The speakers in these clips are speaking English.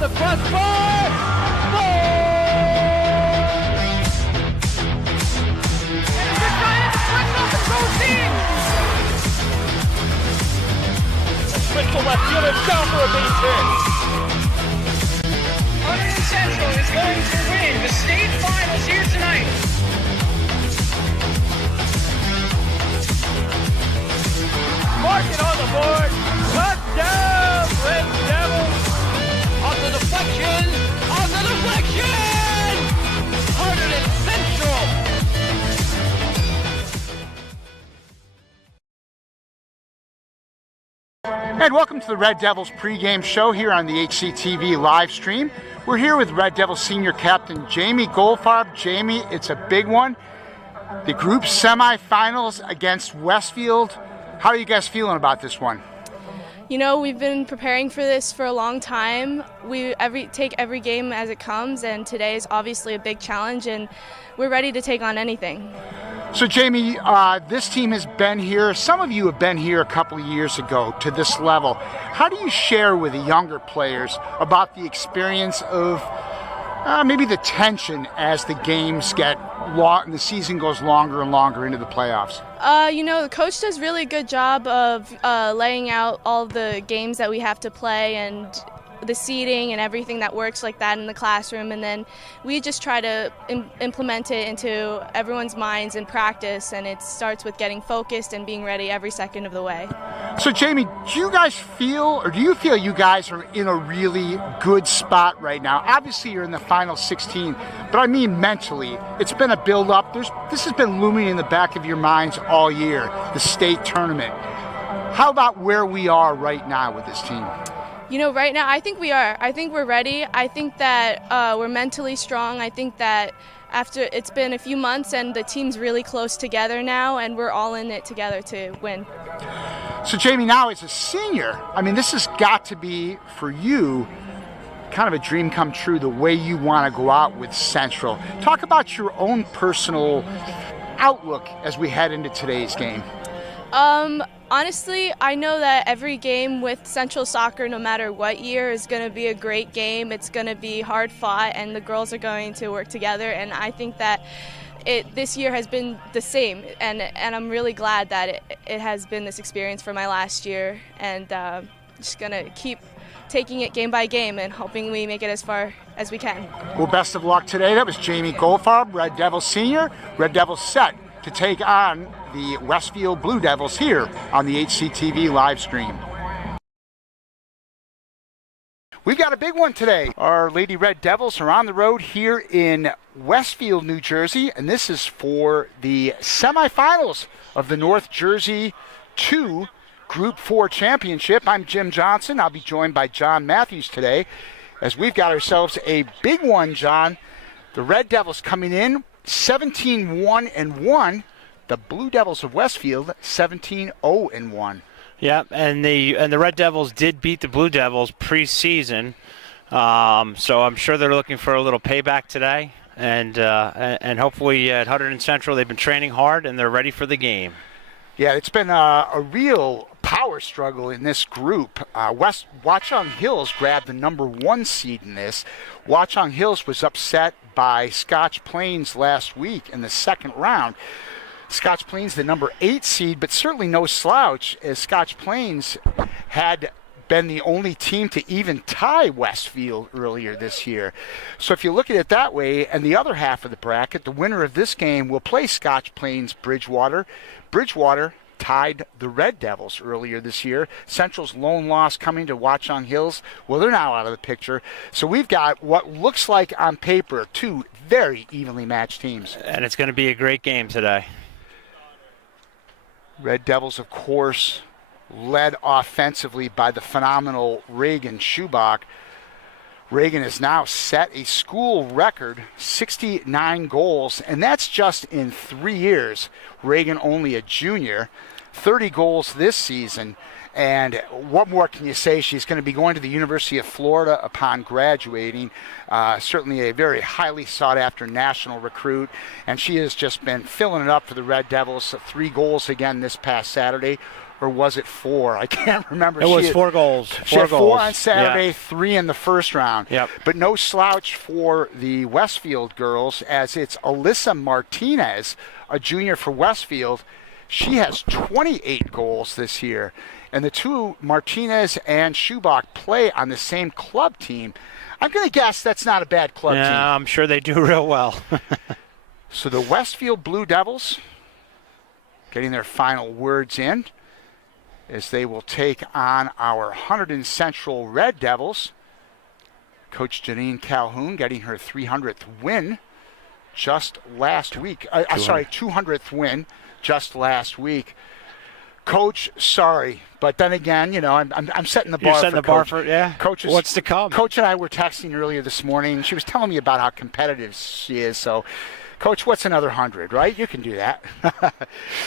the crossbar. Switch to left field and down for a base hit. Hunterdon Central is going to win the state finals here tonight. Mark it on the board. Touchdown, Red Devils. On the deflection. On the deflection. Hunterdon Central. And welcome to the Red Devils pregame show here on the HCTV live stream. We're here with Red Devils senior captain Jamie Goldfarb. Jamie, it's a big one. The group semifinals against Westfield. How are you guys feeling about this one? You know, we've been preparing for this for a long time. We take every game as it comes, and today is obviously a big challenge, and we're ready to take on anything. So Jamie, this team has been here, some of you have been here a couple of years ago to this level. How do you share with the younger players about the experience of maybe the tension as the games get long, the season goes longer and longer into the playoffs? You know, the coach does really good job of laying out all the games that we have to play and the seating and everything that works like that in the classroom, and then we just try to implement it into everyone's minds in practice, and it starts with getting focused and being ready every second of the way. So Jamie, do you feel you guys are in a really good spot right now? Obviously you're in the final 16, but I mean mentally, it's been a build-up. This has been looming in the back of your minds all year, the state tournament. How about where we are right now with this team? You know, right now, I think we are. I think we're ready. I think that we're mentally strong. I think that after it's been a few months and the team's really close together now, and we're all in it together to win. So Jamie, now as a senior, I mean, this has got to be, for you, kind of a dream come true, the way you want to go out with Central. Talk about your own personal outlook as we head into today's game. Honestly, I know that every game with Central Soccer, no matter what year, is going to be a great game. It's going to be hard fought, and the girls are going to work together. And I think that this year has been the same, and I'm really glad that it has been this experience for my last year. And just going to keep taking it game by game and hoping we make it as far as we can. Well, best of luck today. That was Jamie Goldfarb, Red Devils senior. Red Devils set to take on the Westfield Blue Devils here on the HCTV live stream. We've got a big one today. Our Lady Red Devils are on the road here in Westfield, New Jersey, and this is for the semifinals of the North Jersey 2 Group 4 Championship. I'm Jim Johnson. I'll be joined by John Matthews today as we've got ourselves a big one, John. The Red Devils coming in 17-1-1. The Blue Devils of Westfield 17-0-1. Yeah, and the Red Devils did beat the Blue Devils preseason, so I'm sure they're looking for a little payback today, and hopefully at Hunterdon Central they've been training hard and they're ready for the game. Yeah, it's been a real power struggle in this group. Watchung Hills grabbed the number 1 seed in this. Watchung Hills was upset by Scotch Plains last week in the second round. Scotch Plains, the number 8 seed, but certainly no slouch, as Scotch Plains had been the only team to even tie Westfield earlier this year. So if you look at it that way, and the other half of the bracket, the winner of this game will play Scotch Plains Bridgewater. Bridgewater tied the Red Devils earlier this year. Central's lone loss coming to Watchung Hills, well, they're now out of the picture. So we've got what looks like on paper 2 very evenly matched teams. And it's going to be a great game today. Red Devils, of course, led offensively by the phenomenal Reagan Schubach. Reagan has now set a school record, 69 goals, and that's just in 3 years. Reagan only a junior, 30 goals this season. And what more can you say? She's going to be going to the University of Florida upon graduating. Certainly a very highly sought-after national recruit. And she has just been filling it up for the Red Devils. 3 goals again this past Saturday. or was it 4? I can't remember. It was 4 goals. She had 4 on Yeah. Saturday, 3 in the first round. Yep. But no slouch for the Westfield girls, as it's Alyssa Martinez, a junior for Westfield. She has 28 goals this year. And the two, Martinez and Schubach, play on the same club team. I'm going to guess that's not a bad club team. Yeah, I'm sure they do real well. So the Westfield Blue Devils getting their final words in as they will take on our Hunterdon Central Red Devils. Coach Janine Calhoun getting her 300th win just last week. 200th win just last week. Coach, sorry, but then again, you know, I'm setting the bar. You're setting the bar Coach. for, yeah. Coach is, what's to come? Coach and I were texting earlier this morning. She was telling me about how competitive she is. So, Coach, what's another 100, right? You can do that.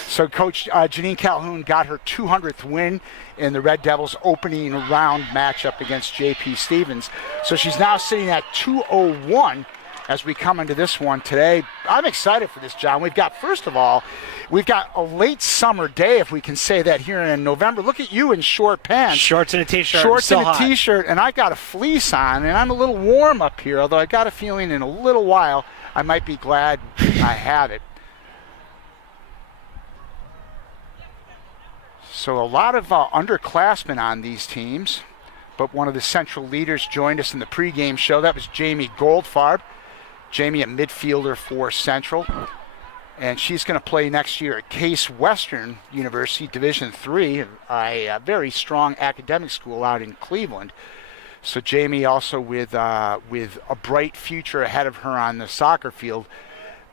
So, Coach Janine Calhoun got her 200th win in the Red Devils opening round matchup against J.P. Stevens. So she's now sitting at 201 as we come into this one today. I'm excited for this, John. First of all, we've got a late summer day, if we can say that, here in November. Look at you in short pants. Shorts and a T-shirt. Shorts still and a hot. T-shirt, and I got a fleece on, and I'm a little warm up here, although I got a feeling in a little while I might be glad I have it. So a lot of underclassmen on these teams, but one of the Central leaders joined us in the pregame show. That was Jamie Goldfarb. Jamie, a midfielder for Central. And she's going to play next year at Case Western University, Division III, a very strong academic school out in Cleveland. So Jamie also with a bright future ahead of her on the soccer field.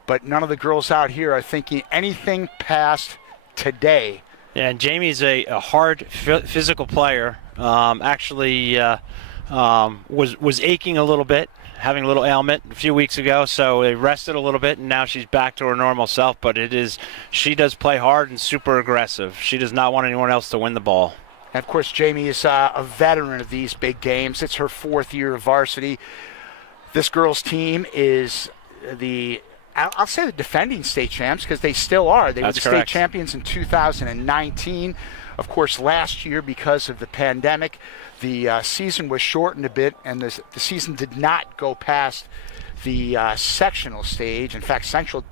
But none of the girls out here are thinking anything past today. Yeah, and Jamie's a hard physical player. Actually was aching a little bit, having a little ailment a few weeks ago, so they rested a little bit, and now she's back to her normal self. But she does play hard and super aggressive. She does not want anyone else to win the ball. And of course, Jamie is a veteran of these big games. It's her 4th year of varsity. This girls' team is I'll say the defending state champs, because they still are. They were the state champions in 2019. Of course, last year, because of the pandemic, the season was shortened a bit, and the season did not go past the sectional stage. In fact, Central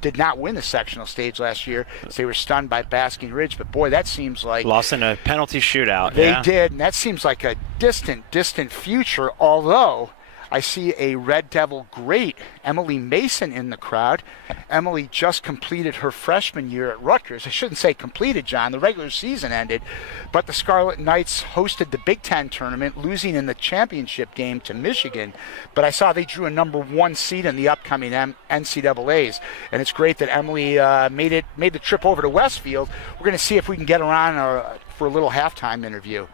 did not win the sectional stage last year, as they were stunned by Basking Ridge. But boy, that seems like lost in a penalty shootout. They did, and that seems like a distant future, although I see a Red Devil great, Emily Mason, in the crowd. Emily just completed her freshman year at Rutgers. I shouldn't say completed, John. The regular season ended, but the Scarlet Knights hosted the Big Ten tournament, losing in the championship game to Michigan. But I saw they drew a number 1 seed in the upcoming NCAAs, and it's great that Emily made the trip over to Westfield. We're going to see if we can get her on for a little halftime interview.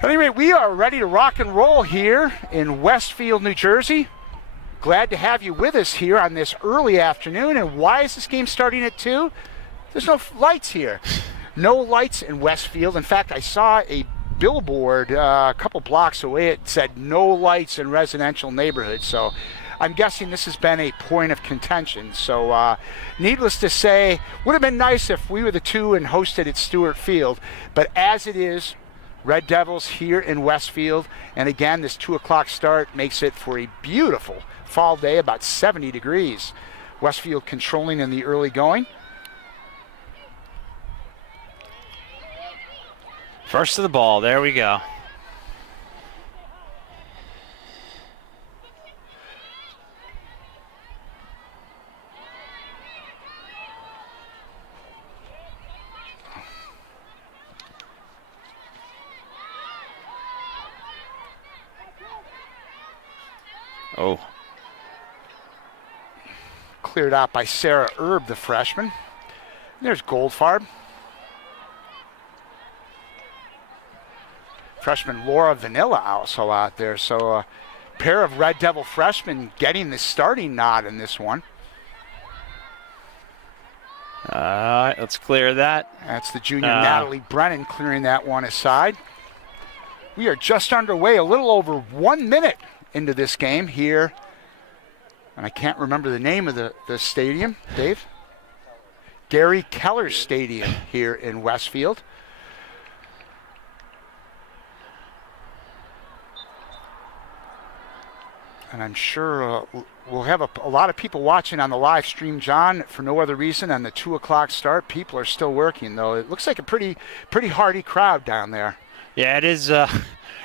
At any rate, we are ready to rock and roll here in Westfield, New Jersey. Glad to have you with us here on this early afternoon. And why is this game starting at 2? There's no lights here. No lights in Westfield. In fact, I saw a billboard a couple blocks away. It said no lights in residential neighborhoods. So I'm guessing this has been a point of contention. So needless to say, would have been nice if we were the two and hosted at Stewart Field. But as it is, Red Devils here in Westfield, and again, this 2 o'clock start makes it for a beautiful fall day, about 70 degrees. Westfield controlling in the early going. First to the ball, there we go. Oh. Cleared out by Sarah Erb, the freshman. There's Goldfarb. Freshman Laura Vanilla also out there. So a pair of Red Devil freshmen getting the starting nod in this one. All right, let's clear that. That's the junior Natalie Brennan clearing that one aside. We are just underway, a little over 1 minute into this game here, and I can't remember the name of the stadium. Dave? Gary Keller Stadium here in Westfield. And I'm sure we'll have a lot of people watching on the live stream, John, for no other reason. On the 2 o'clock start, people are still working, though. It looks like a pretty hardy crowd down there. Yeah, it is.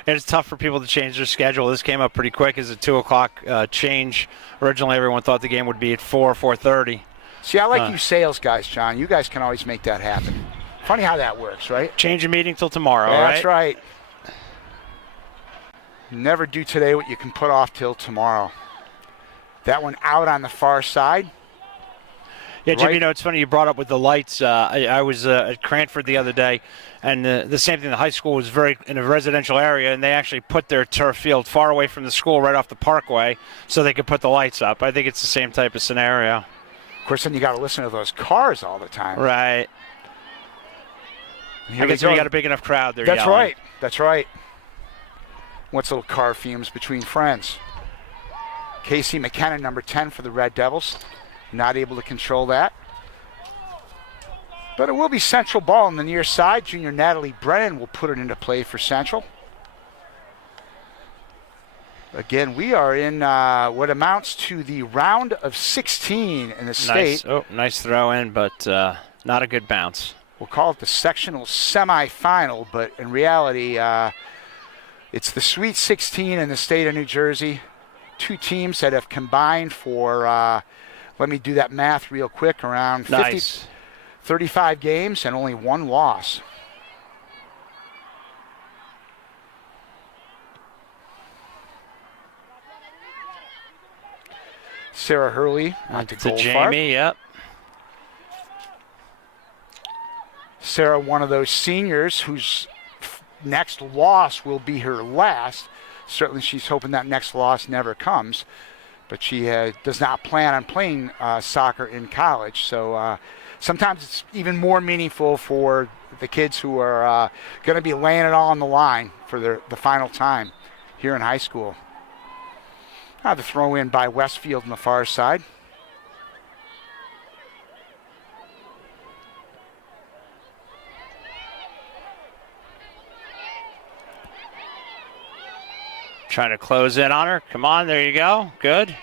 It's tough for people to change their schedule. This came up pretty quick as a 2 o'clock change. Originally, everyone thought the game would be at 4:30. See, I like you sales guys, John. You guys can always make that happen. Funny how that works, right? Change the meeting till tomorrow, Yeah, right? that's right. Never do today what you can put off till tomorrow. That one out on the far side. Yeah, Jim, Right. you know, it's funny you brought up with the lights. I was at Cranford the other day, and the same thing. The high school was in a residential area, and they actually put their turf field far away from the school, right off the parkway, so they could put the lights up. I think it's the same type of scenario. Of course, then you got to listen to those cars all the time. Right. Here I we guess when go. you got a big enough crowd, they're That's yelling. right. That's right. What's little car fumes between friends? Casey McKenna, number 10 for the Red Devils. Not able to control that. But it will be Central ball on the near side. Junior Natalie Brennan will put it into play for Central. Again, we are in what amounts to the round of 16 in the state. Nice throw in, but not a good bounce. We'll call it the sectional semifinal, but in reality, it's the Sweet 16 in the state of New Jersey. Two teams that have combined for, let me do that math real quick, around 35 games and only one loss. Sarah Hurley on to Goldfarb. Jamie, yep. Sarah, one of those seniors whose next loss will be her last. Certainly she's hoping that next loss never comes, but she does not plan on playing soccer in college. So sometimes it's even more meaningful for the kids who are going to be laying it all on the line for the final time here in high school. The throw in by Westfield on the far side. Trying to close in on her. Come on, there you go. Good.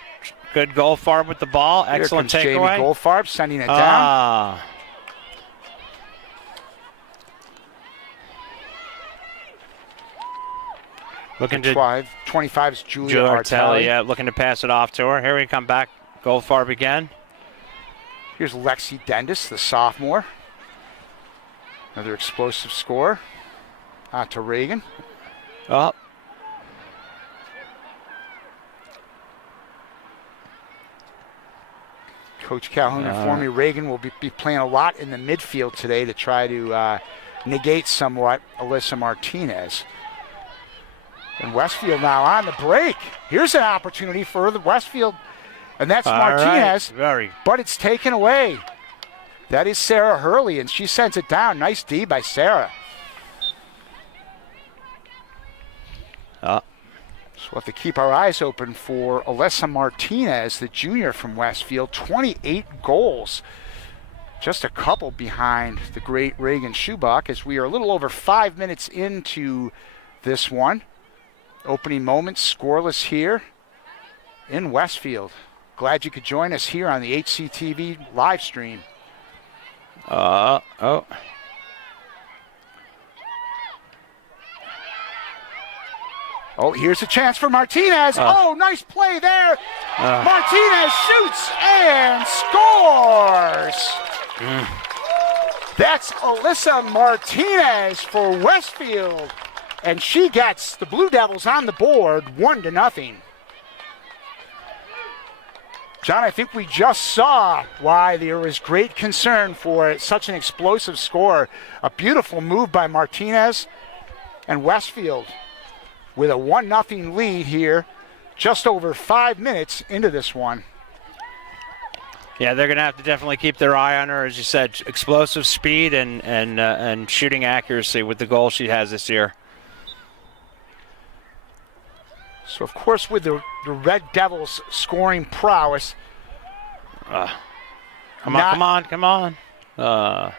Good Goldfarb with the ball. Excellent takeaway. Jamie Goldfarb sending it down. Looking to 25 is Julia Artelli, Artelli. looking to pass it off to her. Here we come back. Goldfarb again. Here's Lexi Dendis, the sophomore. Another explosive score. To Reagan. Oh. Coach Calhoun informed me Reagan will be playing a lot in the midfield today to try to negate somewhat Alyssa Martinez. And Westfield now on the break. Here's an opportunity for the Westfield, and that's Martinez, right. but it's taken away. That is Sarah Hurley, and she sends it down. Nice D by Sarah. So we'll have to keep our eyes open for Alyssa Martinez, the junior from Westfield. 28 goals. Just a couple behind the great Reagan Schubach, as we are a little over 5 minutes into this one. Opening moments scoreless here in Westfield. Glad you could join us here on the HCTV live stream. Here's a chance for Martinez. Nice play there. Martinez shoots and scores. That's Alyssa Martinez for Westfield. And she gets the Blue Devils on the board 1-0. John, I think we just saw why there was great concern for such an explosive score. A beautiful move by Martinez, and Westfield with a 1-0 lead here, just over 5 minutes into this one. Yeah, they're going to have to definitely keep their eye on her, as you said, explosive speed and shooting accuracy with the goal she has this year. So, of course, with the Red Devils scoring prowess. Come on. Don't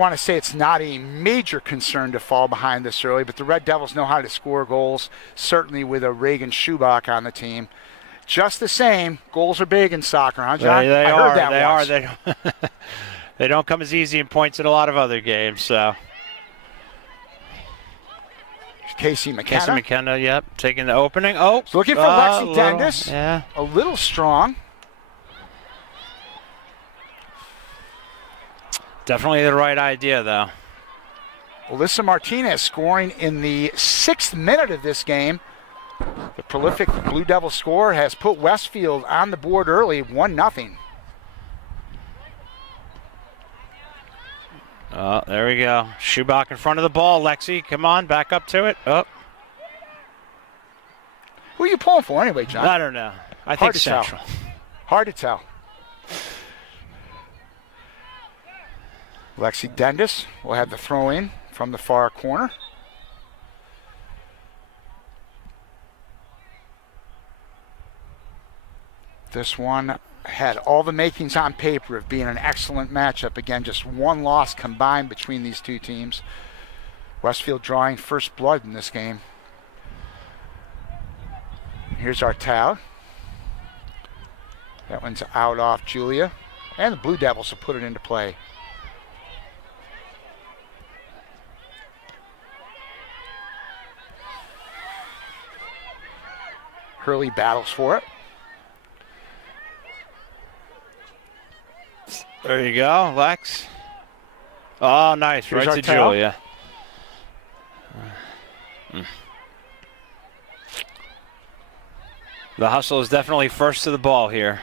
want to say it's not a major concern to fall behind this early, but the Red Devils know how to score goals, certainly with a Reagan Schubach on the team. Just the same, goals are big in soccer, huh, John? They I are. heard that They once. are. They don't come as easy in points in a lot of other games. So Casey McKenna. Casey McKenna, yep, taking the opening. Oh, Looking for Lexi little, Dendis. yeah. A little strong. Definitely the right idea, though. Alyssa Martinez scoring in the 6th minute of this game. The prolific Blue Devil scorer has put Westfield on the board early, 1-0. Oh, there we go. Schubach in front of the ball. Lexi, come on, back up to it. Oh, Who are you pulling for anyway, John? I don't know. I Hard think to tell. Central. Hard to tell. Lexi Dendis will have the throw in from the far corner. This one had all the makings on paper of being an excellent matchup. Again, just one loss combined between these two teams. Westfield drawing first blood in this game. Here's Artal. That one's out off Julia. And the Blue Devils will put it into play. Hurley battles for it. There you go, Lex. Oh, nice. Here's Right to Artel. Julia. The hustle is definitely first to the ball here.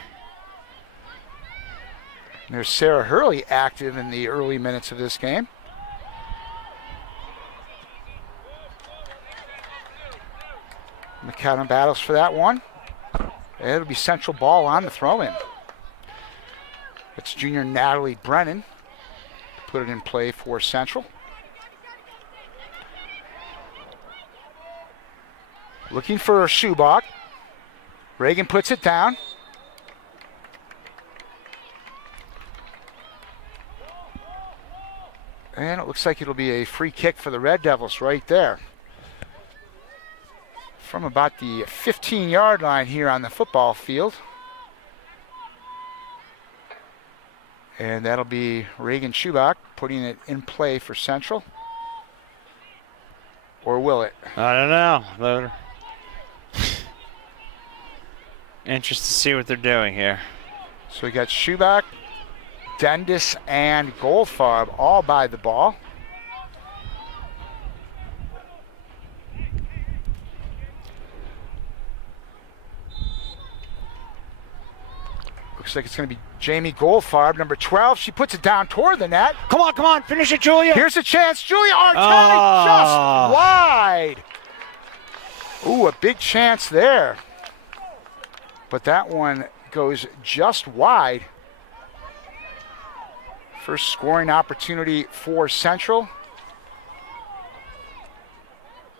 There's Sarah Hurley active in the early minutes of this game. McKenna battles for that one. And it'll be Central ball on the throw-in. It's junior Natalie Brennan to put it in play for Central. Looking for Schubach. Reagan puts it down. And it looks like it'll be a free kick for the Red Devils right there. From about the 15-yard line here on the football field. And that'll be Reagan Schubach putting it in play for Central. Or will it? I don't know. Interested to see what they're doing here. So we got Schubach, Dendis, and Goldfarb all by the ball. Looks like it's going to be Jamie Goldfarb, number 12. She puts it down toward the net. Come on, finish it, Julia. Here's a chance. Julia Artani just wide. Ooh, a big chance there. But that one goes just wide. First scoring opportunity for Central.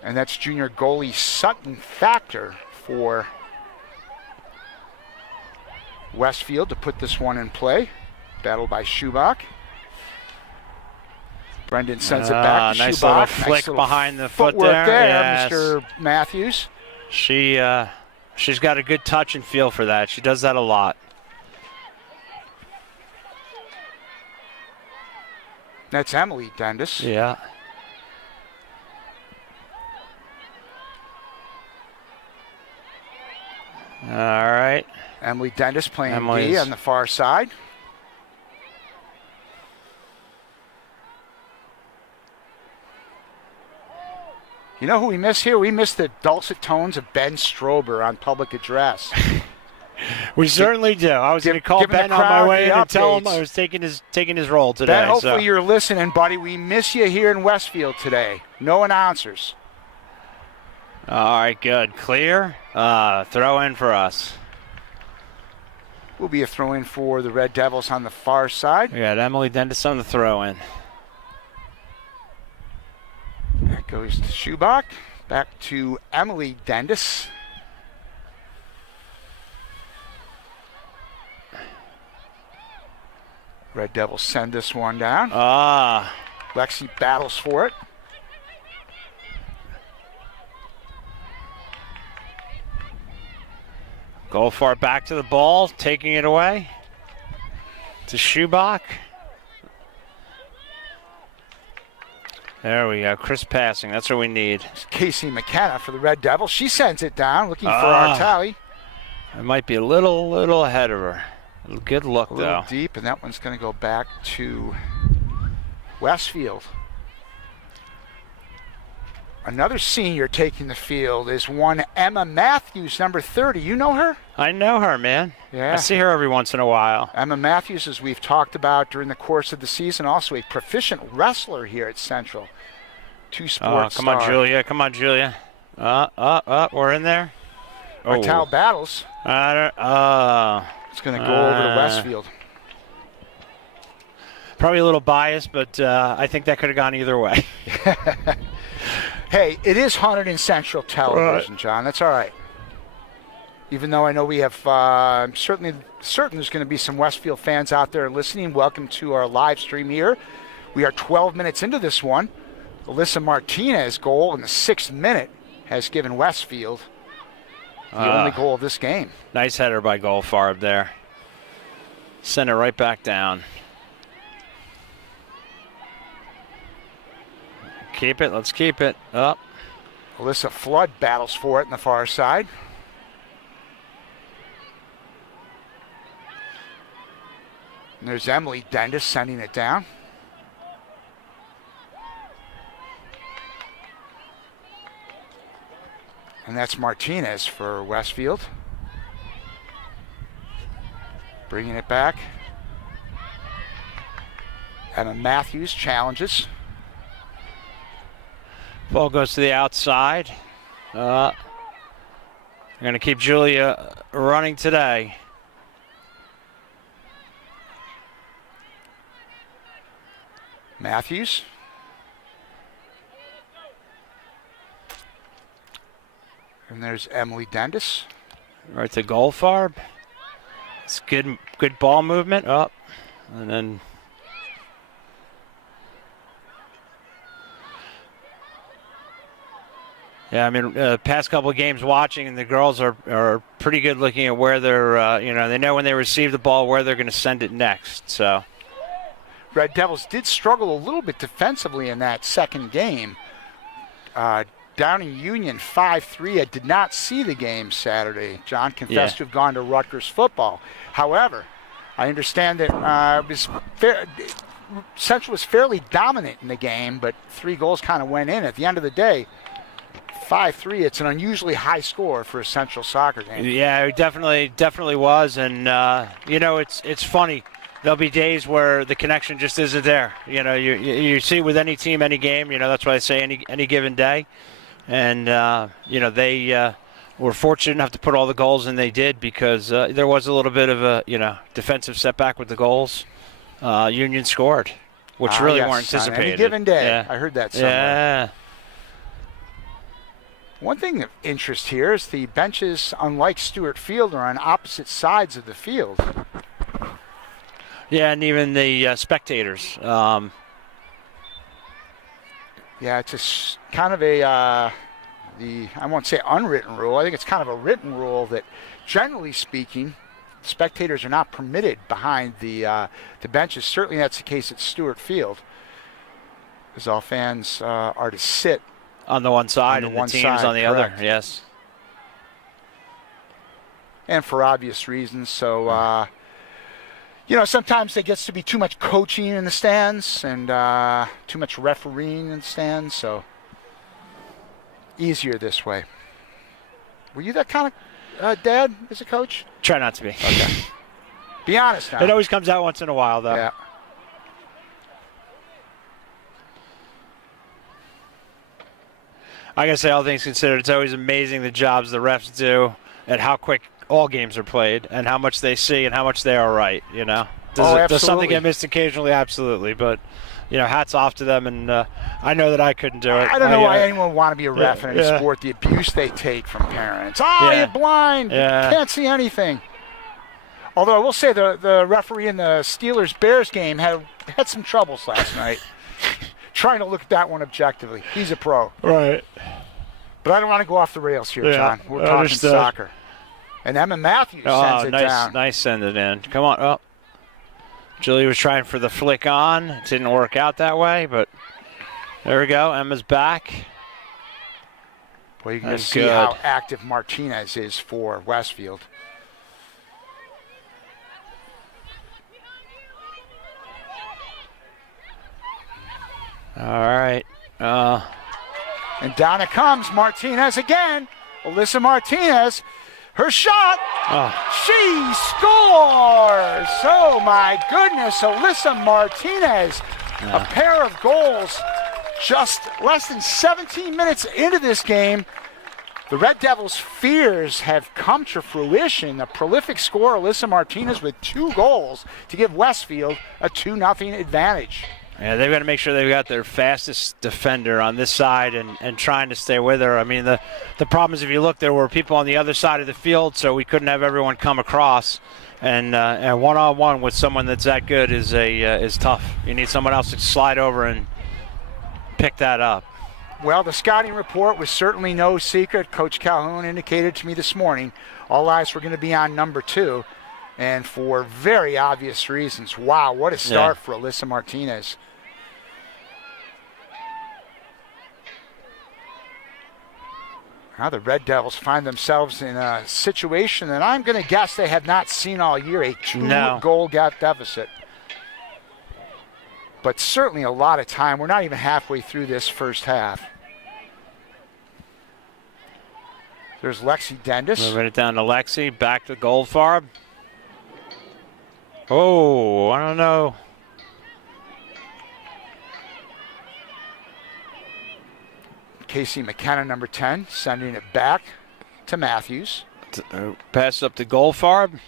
And that's junior goalie Sutton Factor for Westfield to put this one in play. Battle by Schubach. Brendan sends it back to nice Schubach. Little flick behind the foot Footwork there. there, Yes. Mr. Matthews. She's got a good touch and feel for that. She does that a lot. That's Emily Dendis. Yeah. All right. Emily Dendis playing D Emily's- on the far side. You know who we miss here? We miss the dulcet tones of Ben Strober on public address. We certainly do. I was going to call giving the Ben on my crowd way the in and tell him updates. I was taking his role today. Ben, hopefully so. you're listening, buddy. We miss you here in Westfield today. No announcers. All right, good. Clear. Throw in for us. Will be a throw-in for the Red Devils on the far side. We got Emily Dendis on the throw in. That goes to Schubach. Back to Emily Dendis. Red Devils send this one down. Lexi battles for it. Goldfarb back to the ball, taking it away to Schubach. There we go, crisp passing. That's what we need. It's Casey McKenna for the Red Devils. She sends it down, looking for our tally. It might be a little ahead of her. Good look, A little though. deep, and that one's going to go back to Westfield. Another senior taking the field is one Emma Matthews, number 30. You know her? I know her, man. Yeah. I see her every once in a while. Emma Matthews, as we've talked about during the course of the season, also a proficient wrestler here at Central. Two-sport Come on, Julia. Come on, Julia. We're in there. Martel battles. It's going to go over to Westfield. Probably a little biased, but I think that could have gone either way. Hey, it is Hunterdon Central Television, John. That's all right. Even though I know we have, I'm certainly certain there's going to be some Westfield fans out there listening. Welcome to our live stream here. We are 12 minutes into this one. Alyssa Martinez goal in the 6th minute has given Westfield the only goal of this game. Nice header by Goldfarb there. Send it right back down. Keep it. Let's keep it. Up. Alyssa Flood battles for it on the far side. And there's Emily Dendis sending it down. And that's Martinez for Westfield. Bringing it back. Emma Matthews challenges. Ball goes to the outside. We're going to keep Julia running today. Matthews. And there's Emily Dendis. Right to Goldfarb. It's good ball movement. Up. And then yeah, I mean, past couple of games watching, and the girls are pretty good looking at where they're, they know when they receive the ball where they're going to send it next. So, Red Devils did struggle a little bit defensively in that second game. Downing Union 5-3. I did not see the game Saturday. John confessed to have gone to Rutgers football. However, I understand that Central was fairly dominant in the game, but 3 goals kind of went in. At the end of the day, 5-3, it's an unusually high score for a Central soccer game. Yeah, it definitely was. And, it's funny. There'll be days where the connection just isn't there. You see it with any team, any game. That's why I say any given day. And, they were fortunate enough to put all the goals in they did because there was a little bit of a, defensive setback with the goals. Union scored, which really weren't anticipated. On any given day. Yeah. I heard that somewhere. Yeah. One thing of interest here is the benches, unlike Stewart Field, are on opposite sides of the field. Yeah, and even the spectators. Yeah, it's kind of I won't say unwritten rule. I think it's kind of a written rule that, generally speaking, spectators are not permitted behind the benches. Certainly that's the case at Stewart Field, as all fans are to sit on the one side and the teams on the other. Yes. And for obvious reasons. So, sometimes there gets to be too much coaching in the stands and too much refereeing in the stands. So, easier this way. Were you that kind of dad as a coach? Try not to be. Okay. Be honest now. It always comes out once in a while, though. Yeah. I gotta say, all things considered, it's always amazing the jobs the refs do and how quick all games are played and how much they see and how much they are right. Does something get missed occasionally? Absolutely, but hats off to them. And I know that I couldn't do it. I don't know why anyone would want to be a ref in any sport. The abuse they take from parents. You're blind. Yeah. You can't see anything. Although I will say the referee in the Steelers-Bears game had some troubles last night. Trying to look at that one objectively. He's a pro. Right. But I don't want to go off the rails here, Yeah, John. We're talking understood. soccer. And Emma Matthews sends it down. Nice send it in. Come on. Oh. Julie was trying for the flick on. It didn't work out that way, but there we go. Emma's back. Well, you can That's just see good. how active Martinez is for Westfield. All right. And down it comes Martinez again. Alyssa Martinez. Her shot. She scores. Oh, my goodness. Alyssa Martinez. A pair of goals just less than 17 minutes into this game. The Red Devils' fears have come to fruition. A prolific scorer, Alyssa Martinez, with 2 goals to give Westfield a 2-0 advantage. Yeah, they've got to make sure they've got their fastest defender on this side and trying to stay with her. I mean, the problem is if you look, there were people on the other side of the field, so we couldn't have everyone come across. And one-on-one with someone that's that good is tough. You need someone else to slide over and pick that up. Well, the scouting report was certainly no secret. Coach Calhoun indicated to me this morning all eyes were going to be on number 2. And for very obvious reasons. Wow, what a start for Alyssa Martinez. Now the Red Devils find themselves in a situation that I'm going to guess they have not seen all year, a 2-goal gap deficit. But certainly a lot of time. We're not even halfway through this first half. There's Lexi Dendis. Moving it down to Lexi, back to Goldfarb. Oh, I don't know. Casey McKenna, number 10, sending it back to Matthews. Pass up to Goldfarb.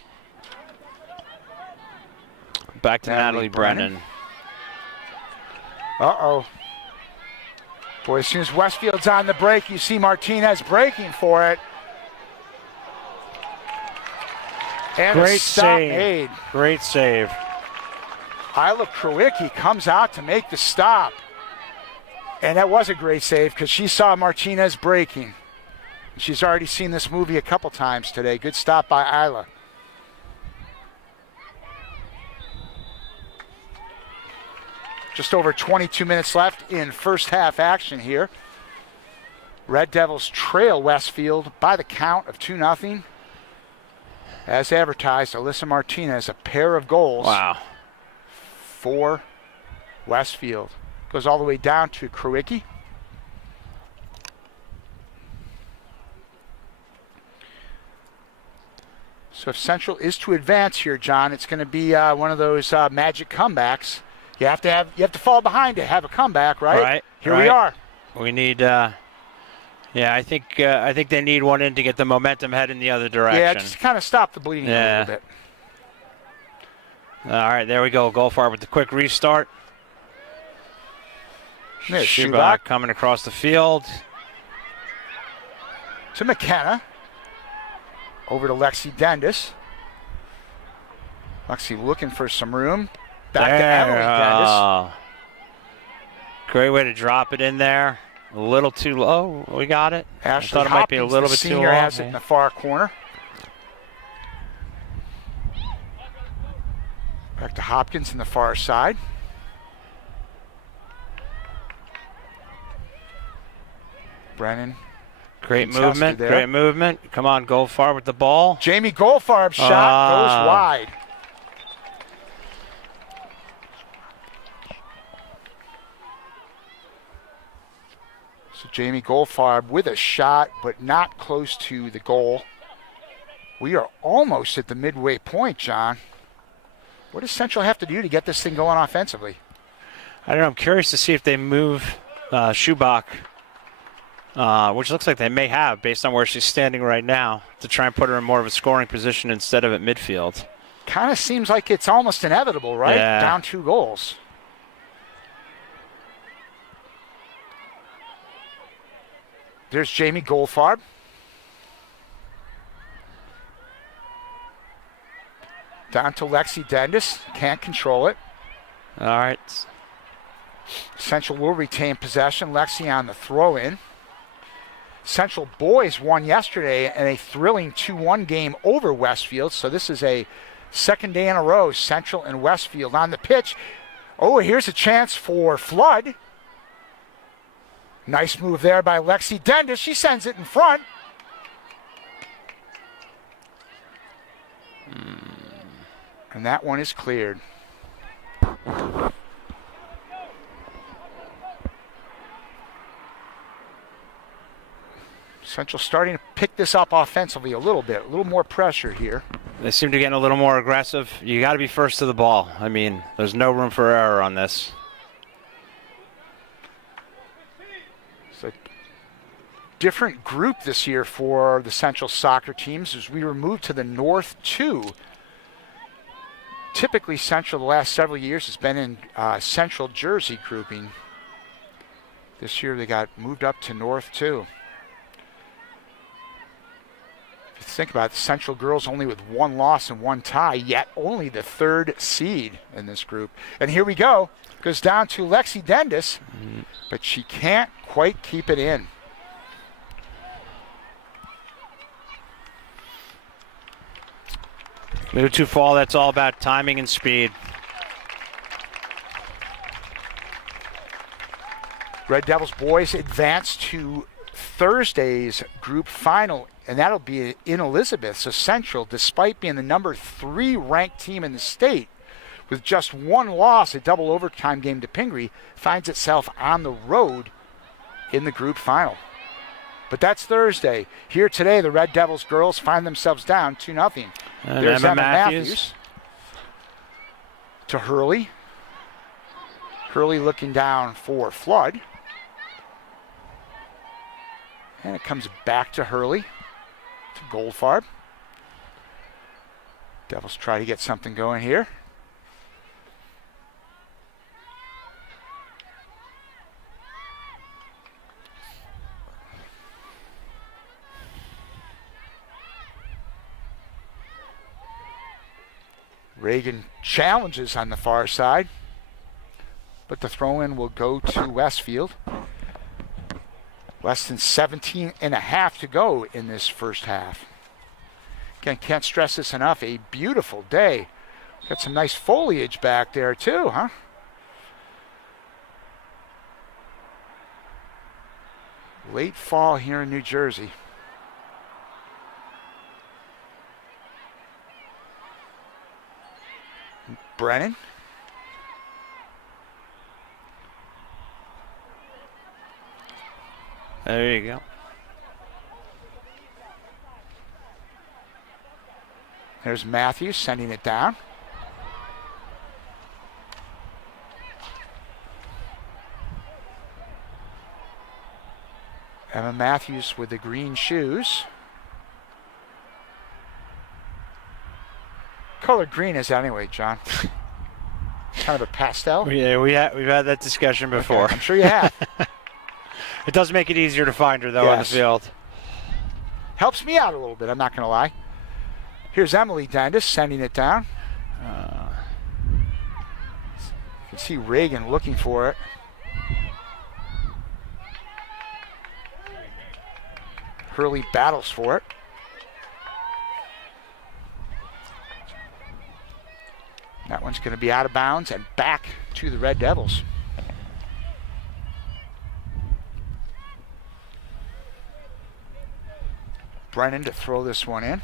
Back to Natalie Brennan. Uh-oh. Boy, as soon as Westfield's on the break, you see Martinez breaking for it. And Great stop save. made. Great save. Isla Krewicki comes out to make the stop. And that was a great save because she saw Martinez breaking. She's already seen this movie a couple times today. Good stop by Isla. Just over 22 minutes left in first half action here. Red Devils trail Westfield by the count of 2-0. As advertised, Alyssa Martinez, a pair of goals. Wow. For Westfield. Goes all the way down to Krewicki. So if Central is to advance here, John, it's going to be one of those magic comebacks. You have to fall behind to have a comeback, right? Right. Here we are. We need. I think they need one in to get the momentum heading the other direction. Yeah, just kind of stop the bleeding a little bit. All right, there we go. Goldfarb with the quick restart. Schubach coming across the field. To McKenna. Over to Lexi Dendis. Lexi looking for some room. Back to Emily Dendis. Great way to drop it in there. A little too low. We got it. Ashley I thought it might be a Hopkins, little the bit too senior, low. has it in the far corner. Back to Hopkins in the far side. Brennan. Great movement. Great movement. Come on, Goldfarb with the ball. Jamie Goldfarb's shot goes wide. So Jamie Goldfarb with a shot, but not close to the goal. We are almost at the midway point, John. What does Central have to do to get this thing going offensively? I don't know. I'm curious to see if they move Schubach, which looks like they may have based on where she's standing right now, to try and put her in more of a scoring position instead of at midfield. Kind of seems like it's almost inevitable, right? Yeah. Down 2 goals. There's Jamie Goldfarb. Down to Lexi Dendis. Can't control it. All right. Central will retain possession. Lexi on the throw-in. Central boys won yesterday in a thrilling 2-1 game over Westfield. So this is a second day in a row, Central and Westfield on the pitch. Oh, here's a chance for Flood. Nice move there by Lexi Dendis. She sends it in front. And that one is cleared. Central starting to pick this up offensively a little bit, a little more pressure here. They seem to get a little more aggressive. You got to be first to the ball. I mean, there's no room for error on this. It's a different group this year for the Central soccer teams as we were moved to the North 2. Typically, Central the last several years has been in Central Jersey grouping. This year they got moved up to North 2. If you think about it, the Central girls only with 1 loss and 1 tie, yet only the 3rd seed in this group. And here we go. Goes down to Lexi Dendis, but she can't quite keep it in. Move to fall, that's all about timing and speed. Red Devils boys advance to Thursday's group final, and that'll be in Elizabeth. So Central, despite being the number 3 ranked team in the state, with just 1 loss, a double overtime game to Pingree, finds itself on the road in the group final. But that's Thursday. Here today, the Red Devils girls find themselves down 2-0. And There's Emma Matthews to Hurley. Hurley looking down for Flood. And it comes back to Hurley, to Goldfarb. Devils try to get something going here. Reagan challenges on the far side, but the throw-in will go to Westfield. Less than 17 and a half to go in this first half. Again, can't stress this enough. A beautiful day. Got some nice foliage back there too, huh? Late fall here in New Jersey. Brennan. There you go. There's Matthews sending it down. Emma Matthews with the green shoes. Color green is that anyway, John? Kind of a pastel? Yeah, we've had that discussion before. Okay, I'm sure you have. It does make it easier to find her, though, on the field. Helps me out a little bit, I'm not going to lie. Here's Emily Dendis sending it down. You can see Reagan looking for it. Hurley battles for it. That one's going to be out of bounds and back to the Red Devils. Brennan to throw this one in.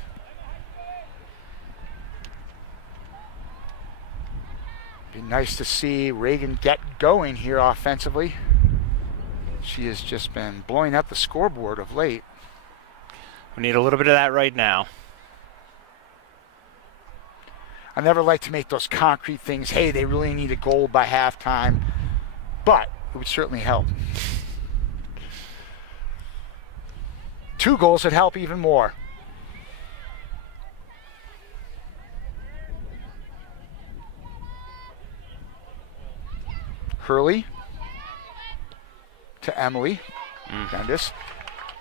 Be nice to see Reagan get going here offensively. She has just been blowing up the scoreboard of late. We need a little bit of that right now. I never like to make those concrete things, hey, they really need a goal by halftime, but it would certainly help. 2 goals would help even more. Hurley to Emily. Dendis.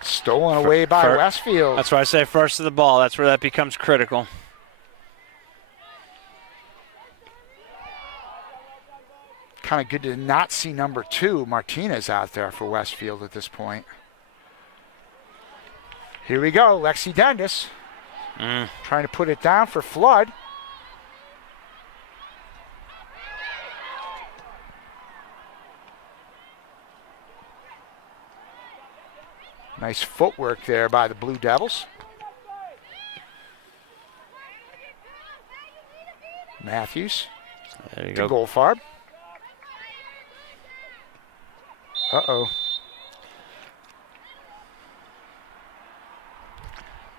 Stolen away by Westfield. That's why I say first to the ball. That's where that becomes critical. Kind of good to not see number 2, Martinez, out there for Westfield at this point. Here we go, Lexi Dendis trying to put it down for Flood. Nice footwork there by the Blue Devils. Matthews. There you to go. Goldfarb. Uh-oh.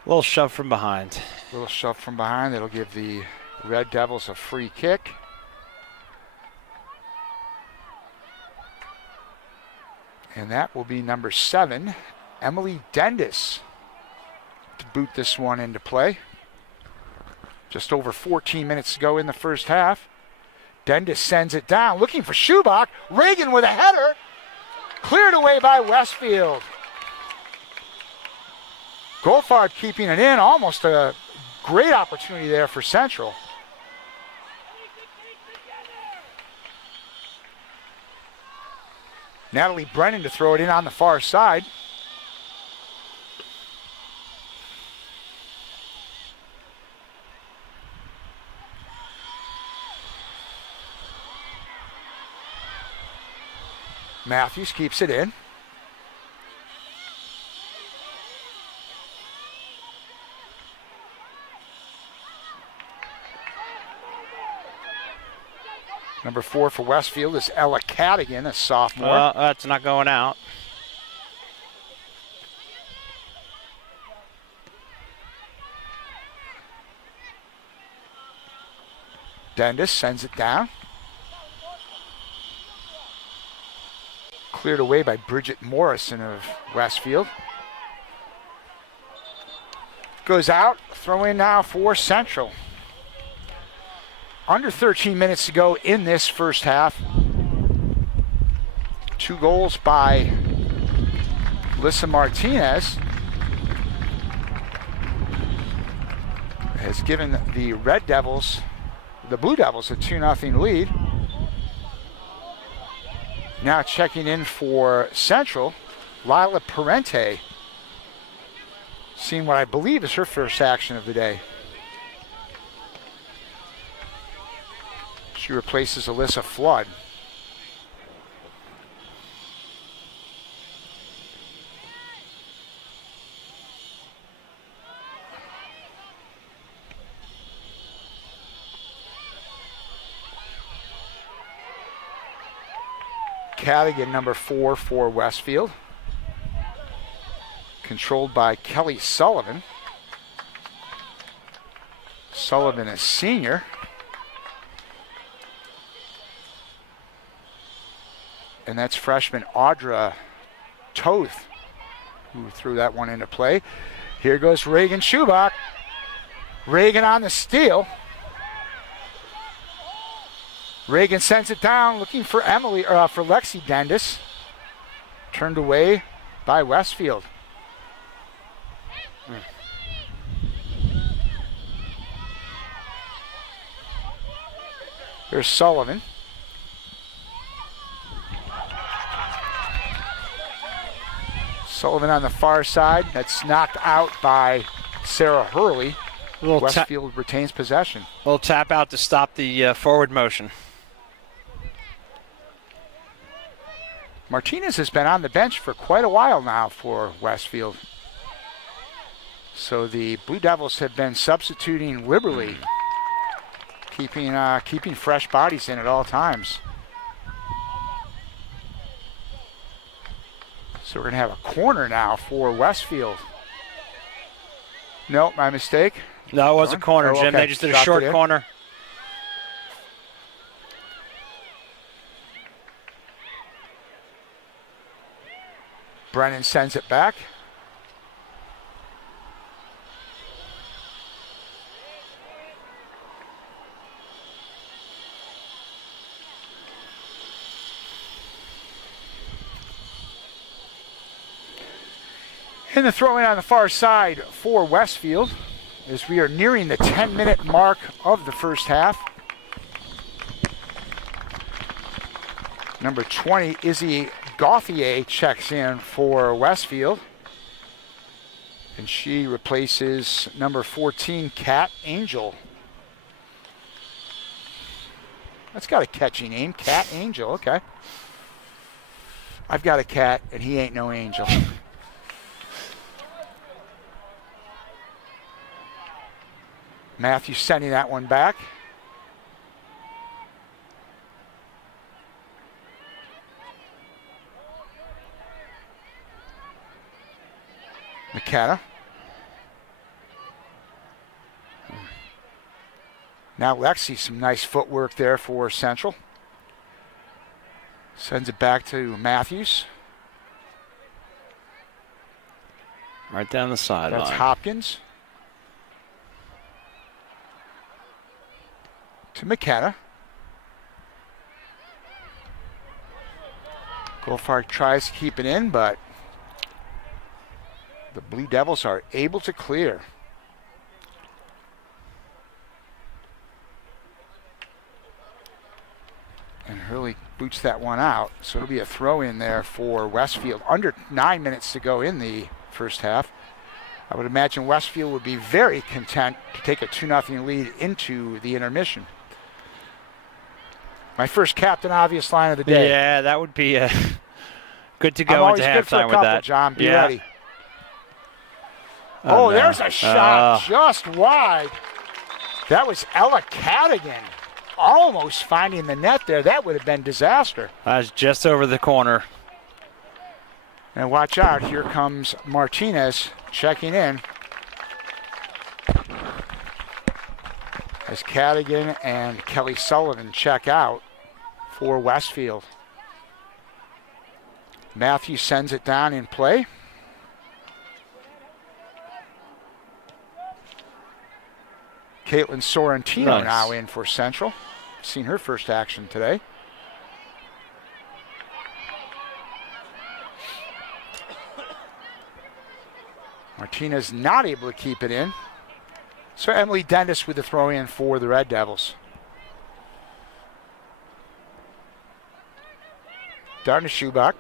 Little shove from behind. Little shove from behind. That'll give the Red Devils a free kick. And that will be number 7, Emily Dendis, to boot this one into play. Just over 14 minutes to go in the first half. Dendis sends it down, looking for Schubach. Reagan with a header. Cleared away by Westfield. Goldfarb keeping it in. Almost a great opportunity there for Central. Natalie Brennan to throw it in on the far side. Matthews keeps it in. Number 4 for Westfield is Ella Cadigan, a sophomore. Well, that's not going out. Dendis sends it down. Cleared away by Bridget Morrison of Westfield. Goes out, throw in now for Central. Under 13 minutes to go in this first half. 2 goals by Lissa Martinez has given the Red Devils, the Blue Devils, a 2-0 lead. Now checking in for Central, Lila Parente, seeing what I believe is her first action of the day. She replaces Alyssa Flood. Cadigan, number 4 for Westfield. Controlled by Kelly Sullivan. Sullivan is senior. And that's freshman Audra Toth who threw that one into play. Here goes Reagan Schubach. Reagan on the steal. Reagan sends it down, looking for for Lexi Dendis. Turned away by Westfield. Here's Sullivan. Sullivan on the far side. That's knocked out by Sarah Hurley. Westfield retains possession. A little tap out to stop the forward motion. Martinez has been on the bench for quite a while now for Westfield. So the Blue Devils have been substituting liberally, keeping fresh bodies in at all times. So we're going to have a corner now for Westfield. No, my mistake. No, it was a corner, Jim. Okay. They just did a Dropped short it in. corner. Brennan sends it back. And the throw in on the far side for Westfield as we are nearing the 10-minute mark of the first half. Number 20, Izzy Gauthier, checks in for Westfield. And she replaces number 14, Kat Angel. That's got a catchy name, Kat Angel, okay. I've got a cat, and he ain't no angel. Matthew sending that one back. McKenna. Now Lexi, some nice footwork there for Central. Sends it back to Matthews. Right down the sideline. That's Hopkins. To McKenna. Goldfarb tries to keep it in, but the Blue Devils are able to clear. And Hurley boots that one out, so it'll be a throw in there for Westfield. Under 9 minutes to go in the first half. I would imagine Westfield would be very content to take a 2-0 lead into the intermission. My first Captain Obvious line of the day. Yeah, that would be good to go I'm always into good for a halftime with couple, that. John, be yeah. ready. Oh, no. There's a shot just wide. That was Ella Cadigan almost finding the net there. That would have been disaster. That was just over the corner. And watch out, here comes Martinez checking in. As Cadigan and Kelly Sullivan check out for Westfield. Matthew sends it down in play. Caitlin Sorrentino now in for Central. Seen her first action today. Martinez not able to keep it in. So Emily Dentis with the throw in for the Red Devils. Darna Schubach.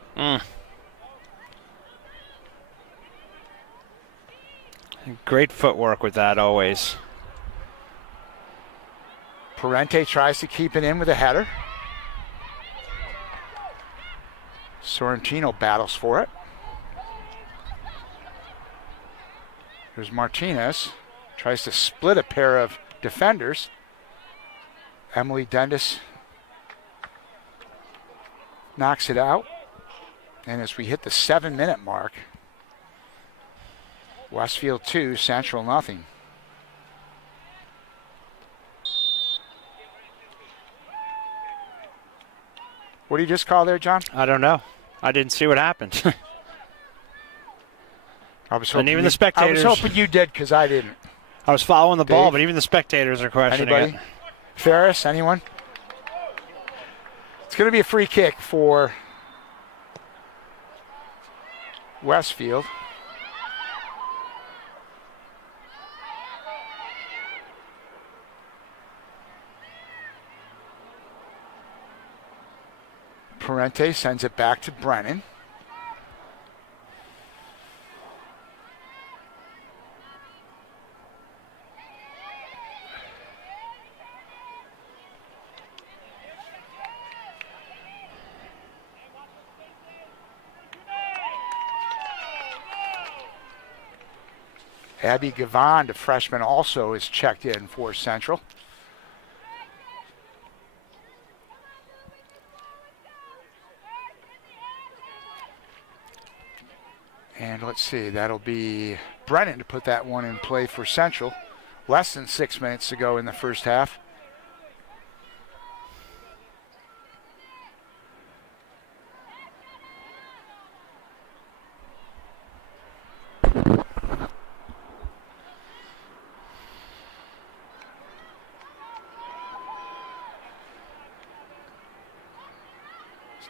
Great footwork with that always. Parente tries to keep it in with a header. Sorrentino battles for it. There's Martinez. Tries to split a pair of defenders. Emily Dentis knocks it out. And as we hit the 7-minute mark, Westfield 2, Central nothing. What do you just call there, John? I don't know. I didn't see what happened. I was hoping and even the spectators. I was hoping you did because I didn't. I was following the ball, Dave? but even the spectators are questioning Anybody? it. Ferris, anyone? It's going to be a free kick for Westfield. Parente sends it back to Brennan. Abby Gavon, the freshman, also is checked in for Central. And let's see, that'll be Brennan to put that one in play for Central. Less than 6 minutes to go in the first half.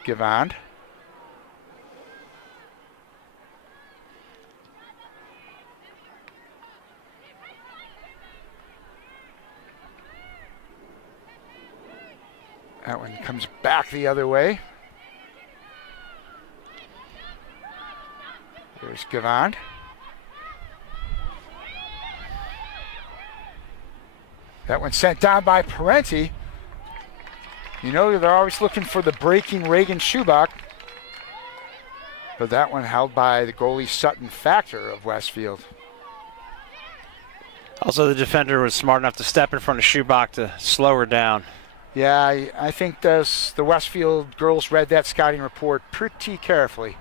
Givand. That one comes back the other way. There's Gavand. That one sent down by Parenti. You know they're always looking for the breaking Reagan Schubach. But that one held by the goalie Sutton Factor of Westfield. Also, the defender was smart enough to step in front of Schubach to slow her down. Yeah, I think the Westfield girls read that scouting report pretty carefully.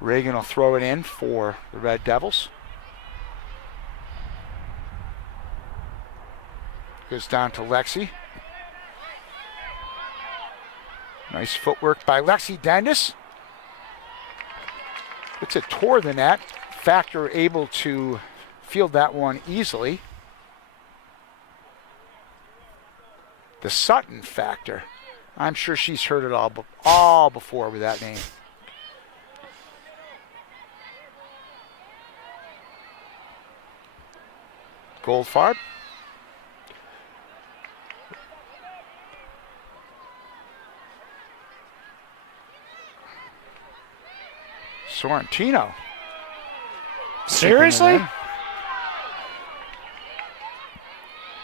Reagan will throw it in for the Red Devils. Goes down to Lexi. Nice footwork by Lexi Dendis. It's a toward the net. Factor able to field that one easily. The Sutton Factor. I'm sure she's heard it all before with that name. Goldfarb. Sorrentino. Seriously?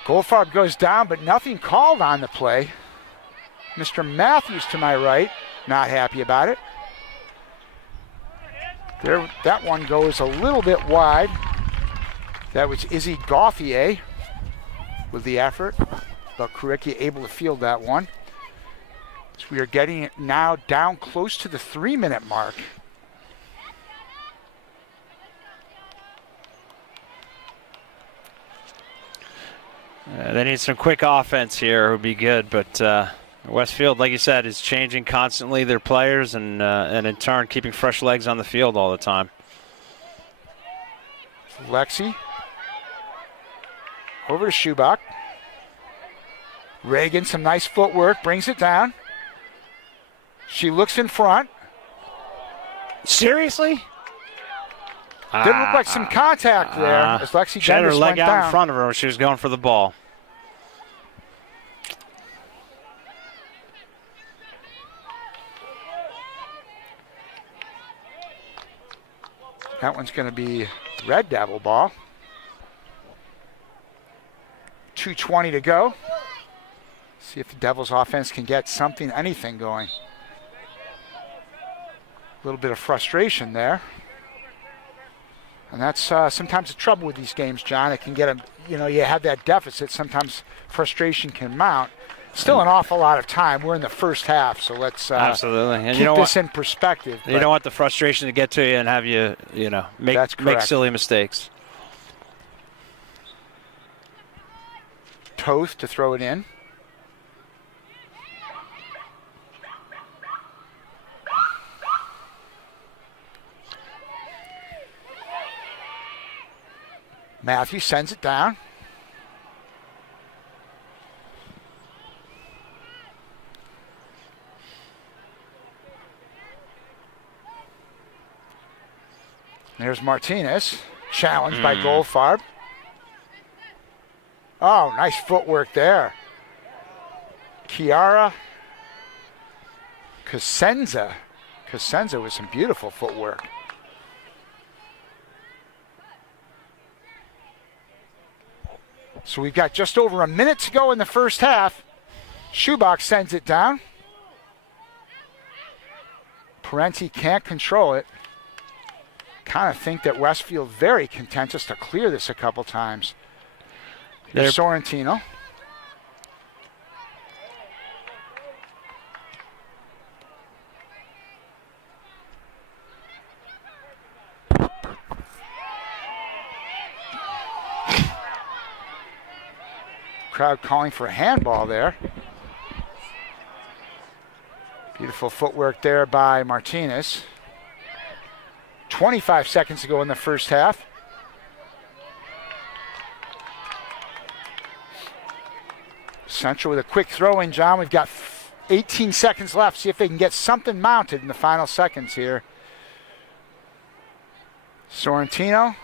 Goldfarb goes down, but nothing called on the play. Mr. Matthews to my right, not happy about it. There, that one goes a little bit wide. That was Izzy Gauthier with the effort, but Kurecki able to field that one. So we are getting it now down close to the 3-minute mark. They need some quick offense here. It would be good, but Westfield, like you said, is changing constantly their players and in turn keeping fresh legs on the field all the time. Lexi. Over to Schubach. Reagan, some nice footwork, brings it down. She looks in front. Seriously? Did look like some contact there as Lexi she had her Dendis leg went out down. in front of her when she was going for the ball. That one's going to be Red Devil ball. 2:20 to go. See if the Devils offense can get something, anything going. A little bit of frustration there. And that's sometimes the trouble with these games, John. It can get you have that deficit. Sometimes frustration can mount. Still an awful lot of time. We're in the first half, so let's absolutely. And keep this in perspective. You don't want the frustration to get to you and have you, make silly mistakes. Toth to throw it in. Matthew sends it down. There's Martinez, challenged by Goldfarb. Oh, nice footwork there. Chiara Cosenza. Cosenza with some beautiful footwork. So we've got just over a minute to go in the first half. Schubach sends it down. Parenti can't control it. Kind of think that Westfield very content just to clear this a couple times. There's Sorrentino. Crowd calling for a handball there. Beautiful footwork there by Martinez. 25 seconds to go in the first half. Central with a quick throw in, John. We've got 18 seconds left. See if they can get something mounted in the final seconds here. Sorrentino.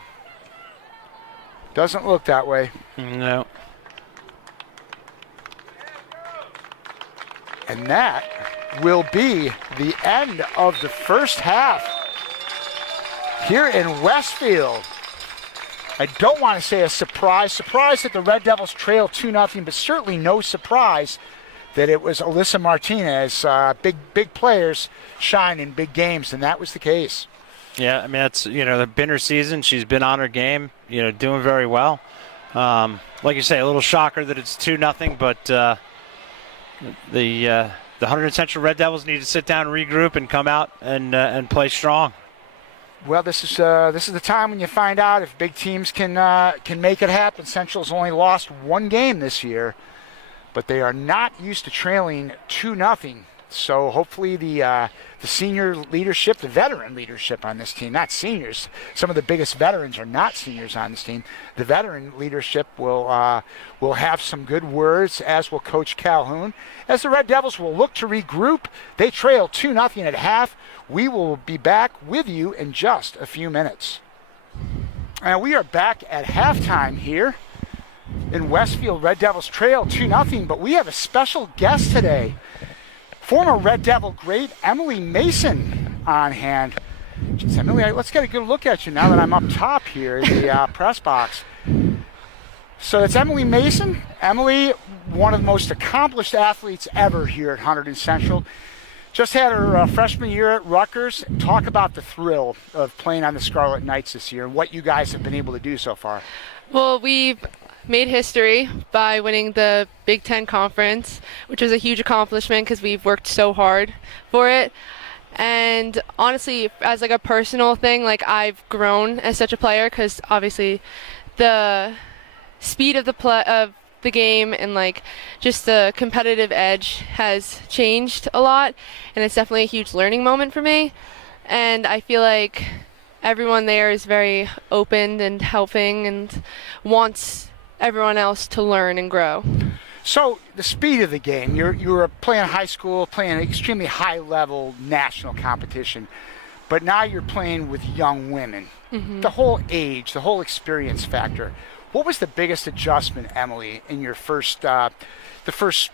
Doesn't look that way. No. And that will be the end of the first half here in Westfield. I don't want to say a surprise that the Red Devils trail 2-0, but certainly no surprise that it was Alyssa Martinez. Big players shine in big games, and that was the case. Yeah, I mean, that's, been her season. She's been on her game, doing very well. Like you say, a little shocker that it's 2-0, but the Hunterdon Central Red Devils need to sit down, regroup, and come out and play strong. Well, this is the time when you find out if big teams can make it happen. Central's only lost one game this year, but they are not used to trailing 2-0. So hopefully the senior leadership, the veteran leadership on this team, not seniors. Some of the biggest veterans are not seniors on this team. The veteran leadership will have some good words, as will Coach Calhoun. As the Red Devils will look to regroup, they trail 2-0 at half. We will be back with you in just a few minutes. And we are back at halftime here in Westfield. Red Devils trail 2-0, but we have a special guest today. Former Red Devil great Emily Mason on hand. Jeez, Emily, let's get a good look at you now that I'm up top here in the press box. So it's Emily Mason. Emily, one of the most accomplished athletes ever here at Hunterdon Central. Just had her freshman year at Rutgers. Talk about the thrill of playing on the Scarlet Knights this year and what you guys have been able to do so far. Well, we've made history by winning the Big Ten Conference, which was a huge accomplishment because we've worked so hard for it. And honestly, as like a personal thing, like I've grown as such a player because obviously the speed of the game and like just the competitive edge has changed a lot, and it's definitely a huge learning moment for me. And I feel like everyone there is very open and helping and wants everyone else to learn and grow. So the speed of the game, you were playing high school, playing an extremely high level national competition, but now you're playing with young women. Mm-hmm. The whole age, the whole experience factor. What was the biggest adjustment, Emily, in your the first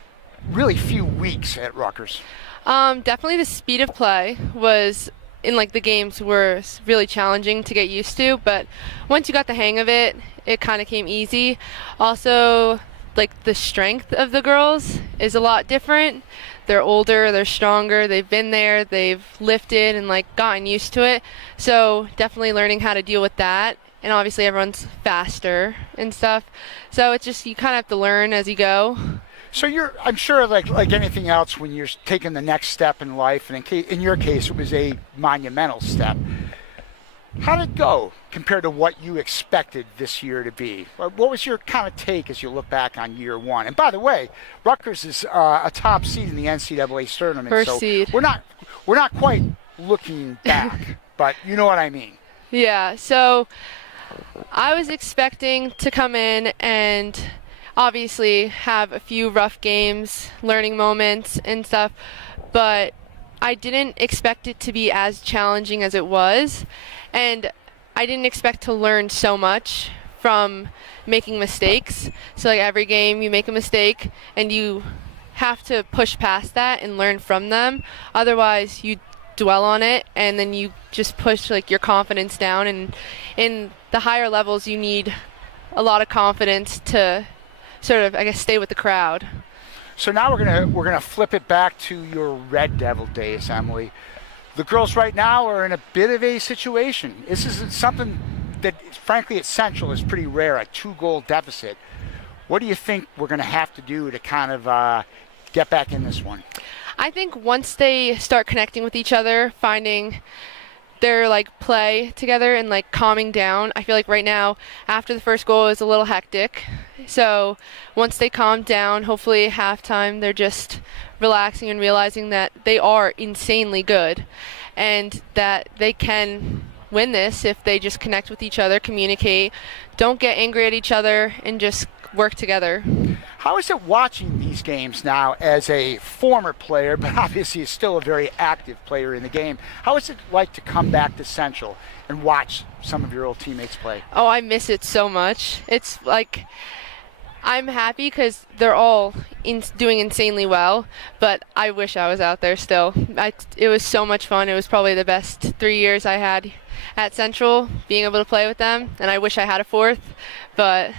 really few weeks at Rutgers? Definitely the speed of play was in like the games were really challenging to get used to, but once you got the hang of it, it kind of came easy. Also, like the strength of the girls is a lot different. They're older, they're stronger, they've been there, they've lifted and like gotten used to it. So definitely learning how to deal with that. And obviously everyone's faster and stuff. So it's just, you kind of have to learn as you go. So I'm sure like anything else, when you're taking the next step in life, and in your case it was a monumental step. How did it go compared to what you expected this year to be? What was your kind of take as you look back on year one? And by the way, Rutgers is a top seed in the NCAA tournament. First seed. We're not quite looking back, but you know what I mean. Yeah, so I was expecting to come in and obviously have a few rough games, learning moments and stuff, but I didn't expect it to be as challenging as it was, and I didn't expect to learn so much from making mistakes. So like every game you make a mistake and you have to push past that and learn from them. Otherwise you dwell on it and then you just push like your confidence down, and in the higher levels you need a lot of confidence to sort of, I guess, stay with the crowd. So now we're gonna flip it back to your Red Devil days, Emily. The girls right now are in a bit of a situation. This is something that, frankly, at Central is pretty rare, a 2-goal deficit. What do you think we're gonna have to do to kind of get back in this one? I think once they start connecting with each other, finding their like play together and like calming down. I feel like right now after the first goal is a little hectic. So once they calm down, hopefully at halftime they're just relaxing and realizing that they are insanely good and that they can win this if they just connect with each other, communicate, don't get angry at each other, and just work together. How is it watching these games now as a former player, but obviously still a very active player in the game? How is it like to come back to Central and watch some of your old teammates play? Oh, I miss it so much. It's like I'm happy because they're all doing insanely well, but I wish I was out there still. It was so much fun. It was probably the best 3 years I had at Central, being able to play with them, and I wish I had a fourth, but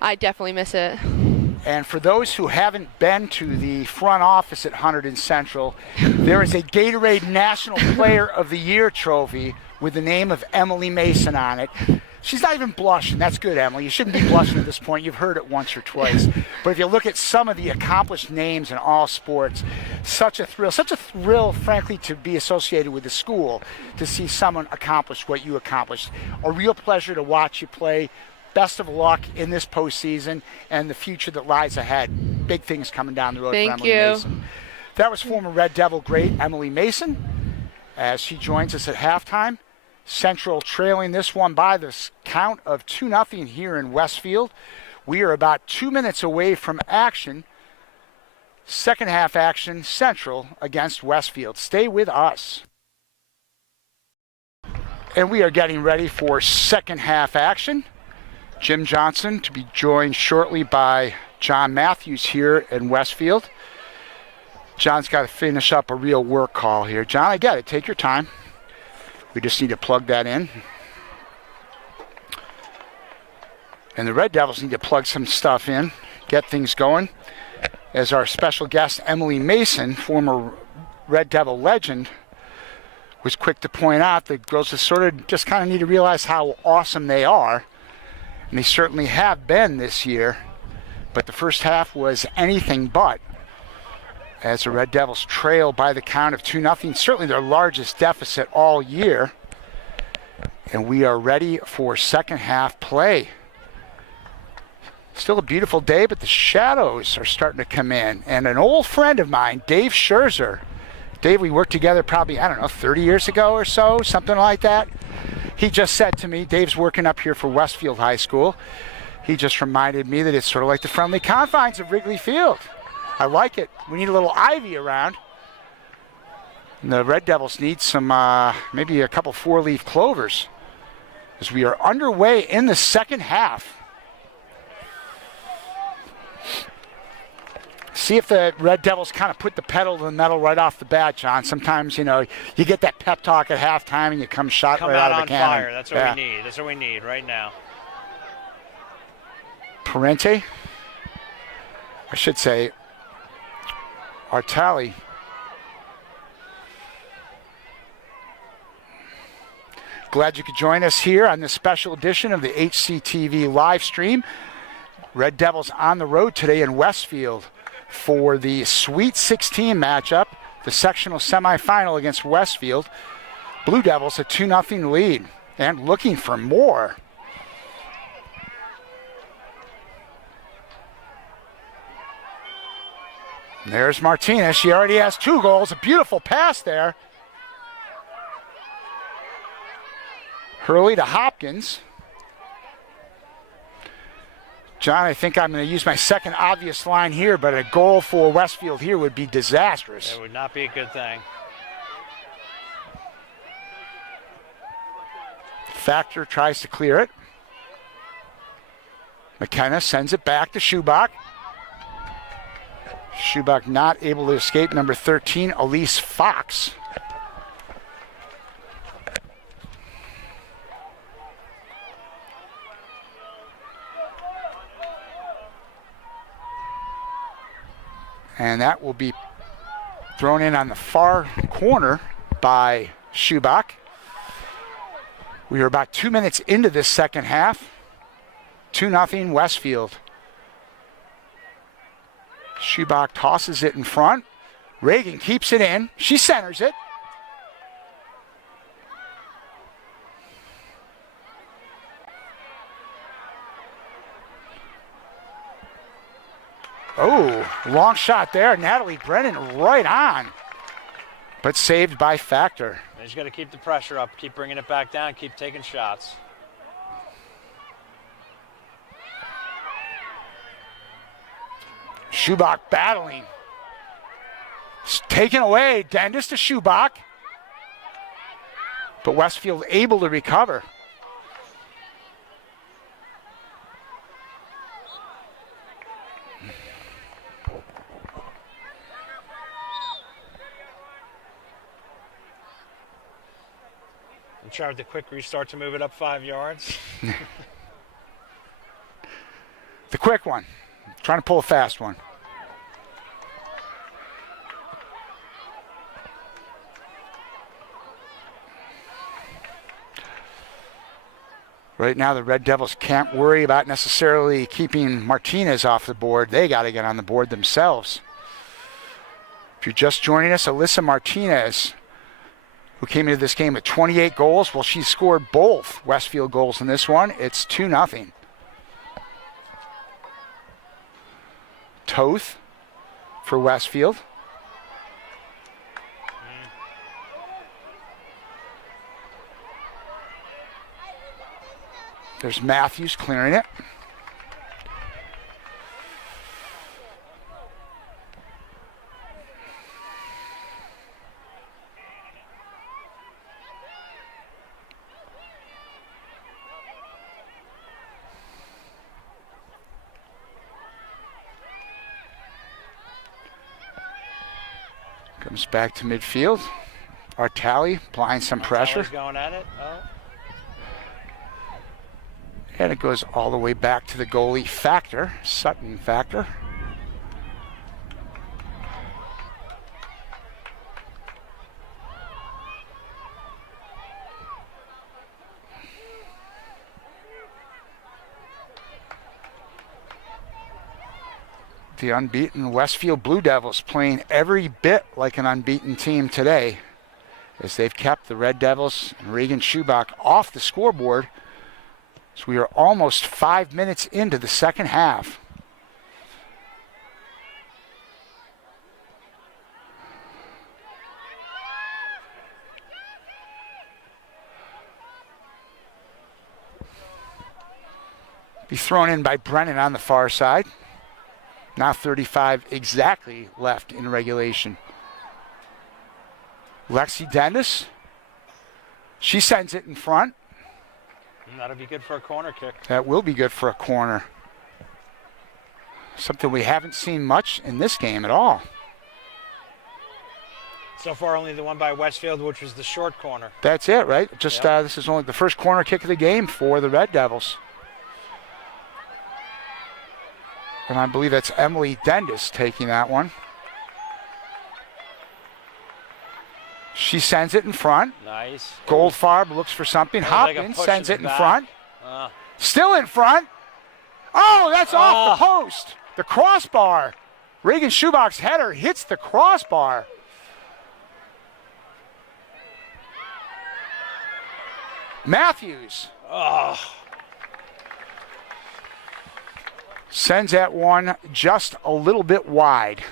I definitely miss it. And for those who haven't been to the front office at Hunterdon Central, there is a Gatorade National Player of the Year trophy with the name of Emily Mason on it. She's not even blushing. That's good, Emily. You shouldn't be blushing at this point. You've heard it once or twice. But if you look at some of the accomplished names in all sports, such a thrill, frankly, to be associated with the school, to see someone accomplish what you accomplished. A real pleasure to watch you play. Best of luck in this postseason and the future that lies ahead. Big things coming down the road for Emily Mason. That was former Red Devil great Emily Mason as she joins us at halftime. Central trailing this one by the count of 2-0 here in Westfield. We are about 2 minutes away from action. Second half action, Central against Westfield. Stay with us. And we are getting ready for second half action. Jim Johnson to be joined shortly by John Matthews here in Westfield. John's got to finish up a real work call here. John, I get it. Take your time. We just need to plug that in. And the Red Devils need to plug some stuff in, get things going. As our special guest, Emily Mason, former Red Devil legend, was quick to point out that girls just kind of need to realize how awesome they are. And they certainly have been this year. But the first half was anything but, as the Red Devils trail by the count of 2-0, certainly their largest deficit all year. And we are ready for second half play. Still a beautiful day, but the shadows are starting to come in. And an old friend of mine, Dave Scherzer. Dave, we worked together probably, 30 years ago or so, something like that. He just said to me, Dave's working up here for Westfield High School. He just reminded me that it's sort of like the friendly confines of Wrigley Field. I like it. We need a little ivy around. And the Red Devils need some, maybe a couple four-leaf clovers, as we are underway in the second half. See if the Red Devils kind of put the pedal to the metal right off the bat, John. Sometimes, you get that pep talk at halftime and you come right out of the cannon. Fire. That's what we need. That's what we need right now. Parente, I should say, Artali. Glad you could join us here on this special edition of the HCTV live stream. Red Devils on the road today in Westfield for the Sweet 16 matchup, the sectional semifinal against Westfield. Blue Devils a 2-0 lead and looking for more. There's Martinez. She already has 2 goals. A beautiful pass there. Hurley to Hopkins. John, I think I'm going to use my second obvious line here, but a goal for Westfield here would be disastrous. It would not be a good thing. Factor tries to clear it. McKenna sends it back to Schubach. Schubach not able to escape number 13, Elise Fox. And that will be thrown in on the far corner by Schubach. We are about 2 minutes into this second half. 2-0 Westfield. Schubach tosses it in front. Reagan keeps it in. She centers it. Oh, long shot there. Natalie Brennan right on. But saved by Factor. They just got to keep the pressure up, keep bringing it back down, keep taking shots. Schubach battling. It's taken away. Dendis to Schubach. But Westfield able to recover. Try with the quick restart to move it up 5 yards. The quick one. Trying to pull a fast one. Right now, the Red Devils can't worry about necessarily keeping Martinez off the board. They got to get on the board themselves. If you're just joining us, Alyssa Martinez, who came into this game with 28 goals, well, she scored both Westfield goals in this one. It's 2-0. Toth for Westfield. There's Matthews clearing it. Comes back to midfield. Artali applying some pressure. Going at it. Oh. And it goes all the way back to the goalie Factor, Sutton Factor. The unbeaten Westfield Blue Devils playing every bit like an unbeaten team today, as they've kept the Red Devils and Reagan Schubach off the scoreboard. So we are almost 5 minutes into the second half. Be thrown in by Brennan on the far side. Now 35 exactly left in regulation. Lexi Dennis. She sends it in front. That'll be good for a corner kick. That will be good for a corner. Something we haven't seen much in this game at all. So far, only the one by Westfield, which was the short corner. That's it, right? Just Yep. This is only the first corner kick of the game for the Red Devils. And I believe that's Emily Dendis taking that one. She sends it in front. Nice. Goldfarb looks for something. That was like a Hopkins push sends in it in the back. front. Uh, Still in front. Oh, that's off the post. The crossbar. Reagan Schubach's header hits the crossbar. Matthews. Sends that one just a little bit wide.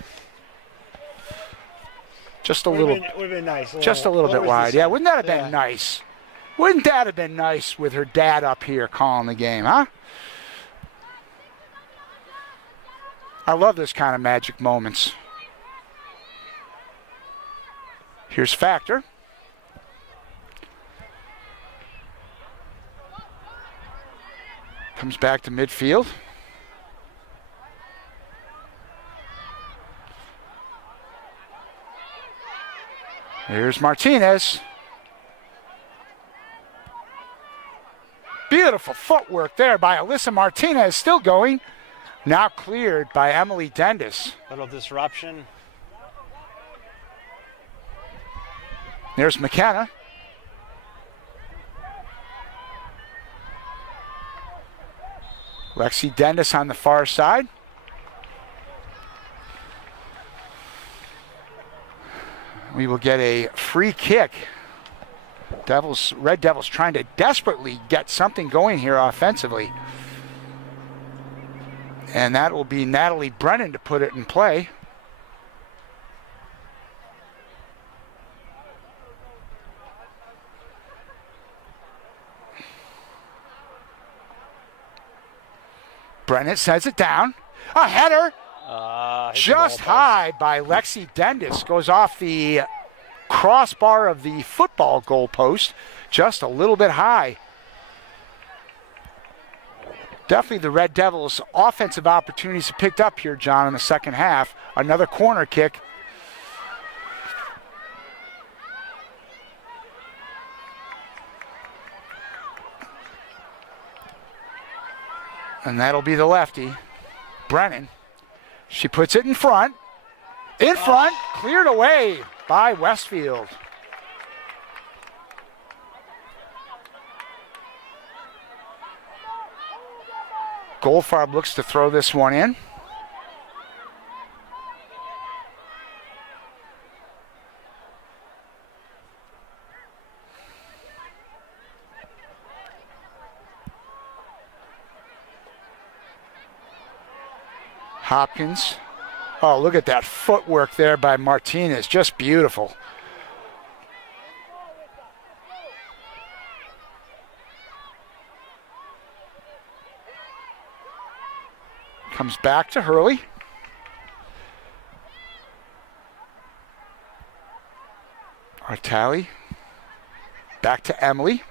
Just a little. would have been nice. Just a little bit wide. Yeah, wouldn't that have been nice? Wouldn't that have been nice with her dad up here calling the game, huh? I love this kind of magic moments. Here's Factor. Comes back to midfield. Here's Martinez. Beautiful footwork there by Alyssa Martinez, still going. Now cleared by Emily Dendis. Little disruption. There's McKenna. Lexi Dendis on the far side. We will get a free kick. Red Devils trying to desperately get something going here offensively. And that will be Natalie Brennan to put it in play. Brennan sends it down. A header. Just high by Lexi Dendis. Goes off the crossbar of the football goalpost. Just a little bit high. Definitely the Red Devils' offensive opportunities have picked up here, John, in the second half. Another corner kick. And that'll be the lefty, Brennan. She puts it in front. In front, cleared away by Westfield. Goldfarb looks to throw this one in. Hopkins. Oh, look at that footwork there by Martinez. Just beautiful. Comes back to Hurley. Artali. Back to Emily.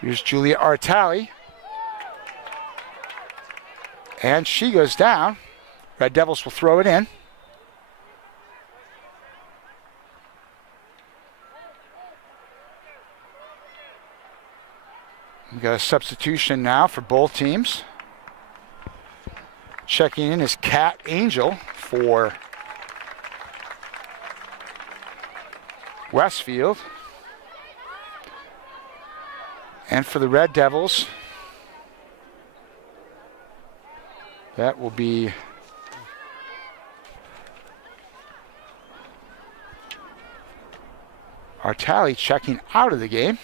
Here's Julia Artali. And she goes down. Red Devils will throw it in. We got a substitution now for both teams. Checking in is Kat Angel for Westfield. And for the Red Devils, that will be Artali checking out of the game.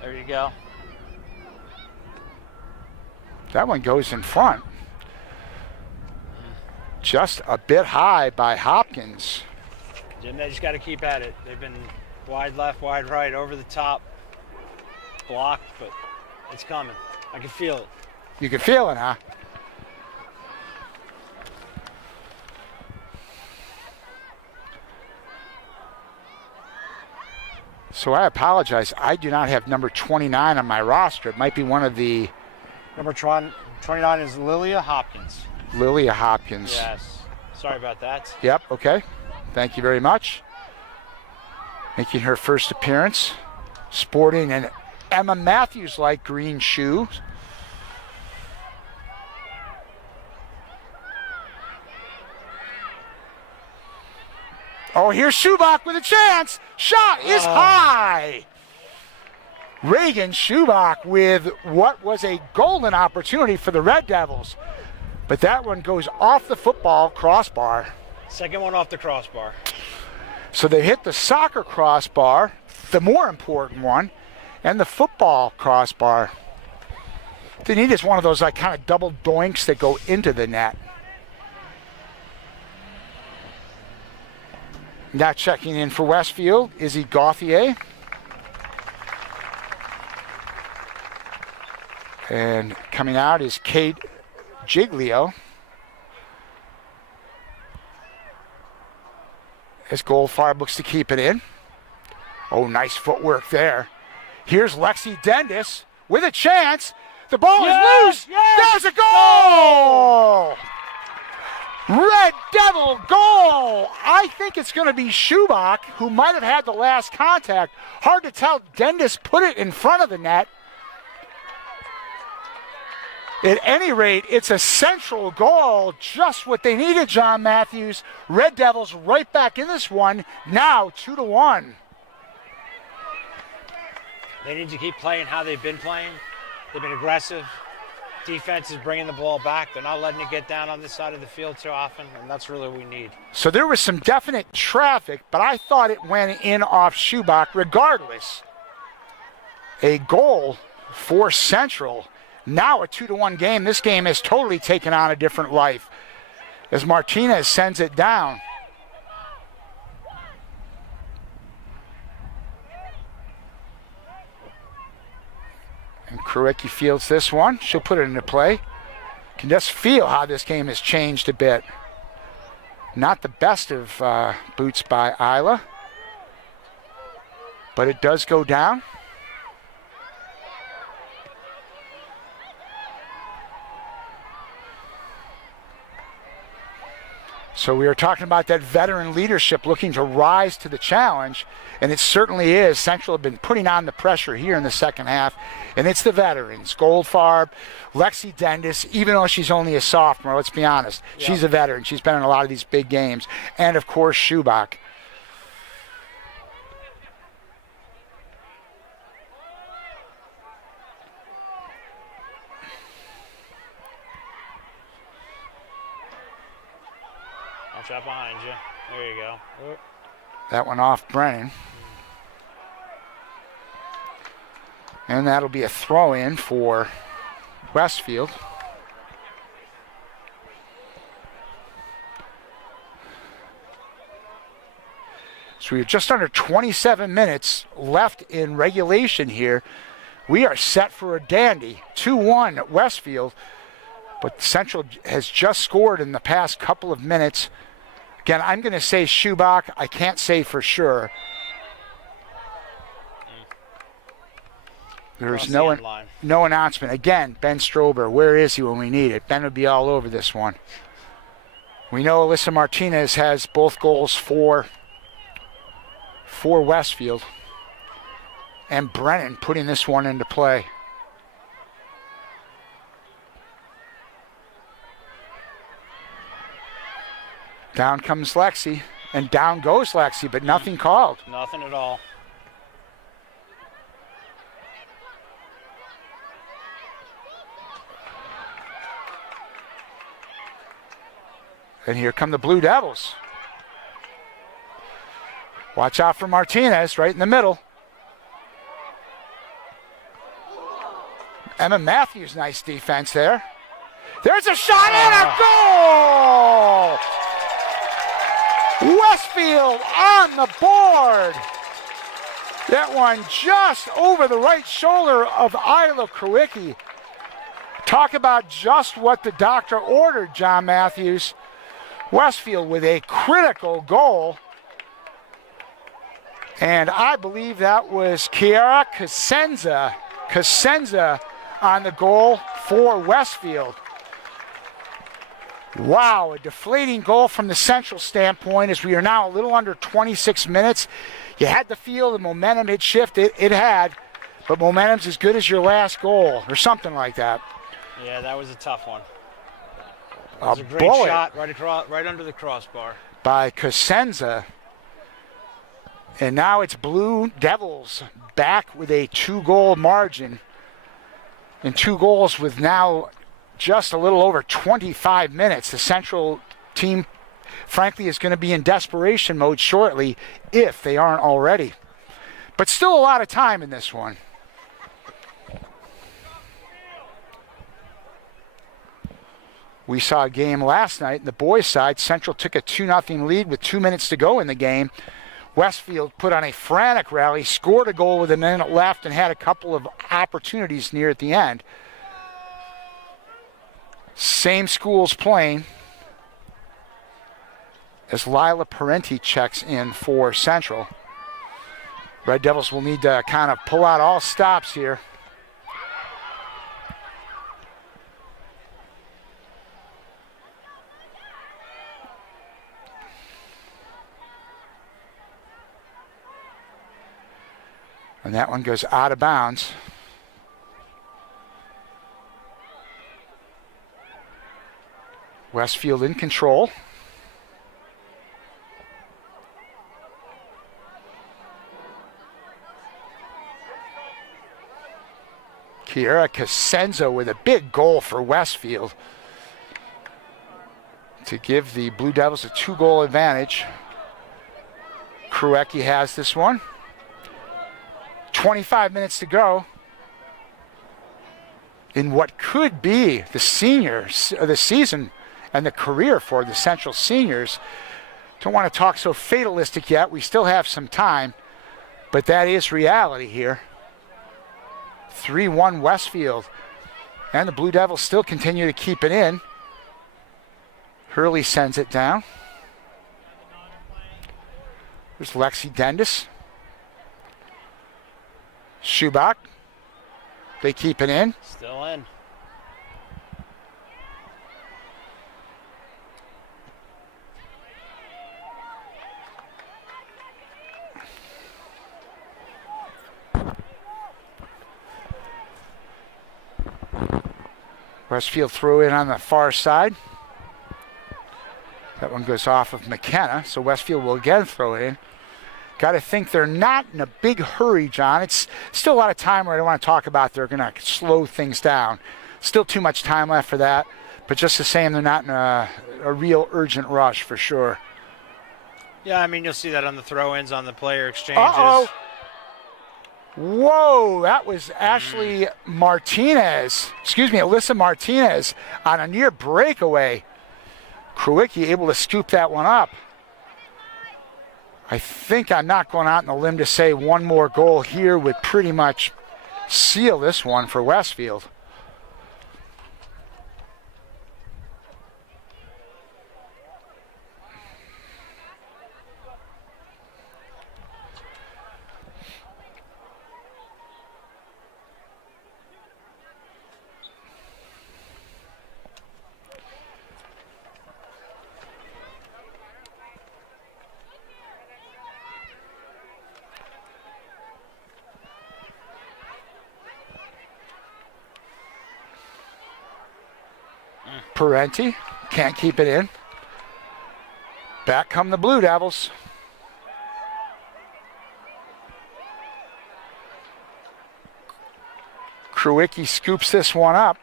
There you go. That one goes in front. Just a bit high by Hopkins. Jim, they just got to keep at it. They've been wide left, wide right, over the top, blocked, but it's coming. I can feel it. You can feel it, huh? So I apologize. I do not have number 29 on my roster. It might be one of the... Number 29 is Lilia Hopkins. Lilia Hopkins. Yes. Sorry about that. Yep, okay. Thank you very much. Making her first appearance. Sporting an Emma Matthews-like green shoe. Oh, here's Schubach with a chance. Shot is high. Reagan Schubach with what was a golden opportunity for the Red Devils. But that one goes off the football crossbar. Second one off the crossbar. So they hit the soccer crossbar, the more important one, and the football crossbar. What they need is one of those like kind of double doinks that go into the net. Now checking in for Westfield, Izzy Gauthier. And coming out is Kate Giglio. As Goldfarb looks to keep it in. Oh, nice footwork there. Here's Lexi Dendis with a chance. The ball is loose. There's a goal! Red Devil goal! I think it's going to be Schubach, who might have had the last contact. Hard to tell. Dendis put it in front of the net. At any rate, it's a central goal, just what they needed, John Matthews. Red Devils right back in this one, now 2-1. They need to keep playing how they've been playing. They've been aggressive. Defense is bringing the ball back. They're not letting it get down on this side of the field too often, and that's really what we need. So there was some definite traffic, but I thought it went in off Schubach regardless. A goal for Central. Now a 2-1 game. This game has totally taken on a different life as Martinez sends it down. And Kruicki fields this one. She'll put it into play. Can just feel how this game has changed a bit. Not the best of boots by Isla, but it does go down. So we were talking about that veteran leadership looking to rise to the challenge, and it certainly is. Central have been putting on the pressure here in the second half, and it's the veterans. Goldfarb, Lexi Dendis, even though she's only a sophomore, let's be honest, she's a veteran. She's been in a lot of these big games. And, of course, Schubach. Watch out behind you. There you go. Oop. That one off Brennan. And that'll be a throw-in for Westfield. So we have just under 27 minutes left in regulation here. We are set for a dandy. 2-1 Westfield. But Central has just scored in the past couple of minutes. Again, I'm going to say Schubach. I can't say for sure. There's no announcement. Again, Ben Strober, where is he when we need it? Ben would be all over this one. We know Alyssa Martinez has both goals for Westfield. And Brennan putting this one into play. Down comes Lexi, and down goes Lexi, but nothing called. Nothing at all. And here come the Blue Devils. Watch out for Martinez right in the middle. Emma Matthews, nice defense there. There's a shot and a goal! Westfield on the board. That one just over the right shoulder of Isla Krawicki. Talk about just what the doctor ordered, John Matthews. Westfield with a critical goal. And I believe that was Kiara Cosenza on the goal for Westfield. Wow, a deflating goal from the Central standpoint as we are now a little under 26 minutes. You had to feel the momentum had shifted. It had, but momentum's as good as your last goal or something like that. Yeah, that was a tough one. It A was a great bullet shot right under the crossbar. by Cosenza. And now it's Blue Devils back with a 2-goal margin. And 2 goals with now just a little over 25 minutes. The Central team, frankly, is going to be in desperation mode shortly if they aren't already. But still a lot of time in this one. We saw a game last night in the boys' side. Central took a 2-0 lead with 2 minutes to go in the game. Westfield put on a frantic rally, scored a goal with a minute left, and had a couple of opportunities near at the end. Same schools playing as Lila Parenti checks in for Central. Red Devils will need to kind of pull out all stops here. And that one goes out of bounds. Westfield in control. Kiera Cosenza with a big goal for Westfield to give the Blue Devils a 2-goal advantage. Krawicki has this one. 25 minutes to go in what could be the season and the career for the Central seniors. Don't want to talk so fatalistic yet. We still have some time, but that is reality here. 3-1 Westfield, and the Blue Devils still continue to keep it in. Hurley sends it down. There's Lexi Dendis. Schubach, they keep it in. Still in. Westfield throw in on the far side. That one goes off of McKenna, so Westfield will again throw it in. Got to think they're not in a big hurry, John. It's still a lot of time where I don't want to talk about they're going to slow things down. Still too much time left for that. But just the same, they're not in a real urgent rush for sure. Yeah, I mean, you'll see that on the throw-ins, on the player exchanges. Uh-oh. Whoa, that was Ashley Martinez. Excuse me, Alyssa Martinez on a near breakaway. Kruwicki able to scoop that one up. I think I'm not going out on the limb to say one more goal here would pretty much seal this one for Westfield. Parenti can't keep it in. Back come the Blue Devils. Kruwicki scoops this one up.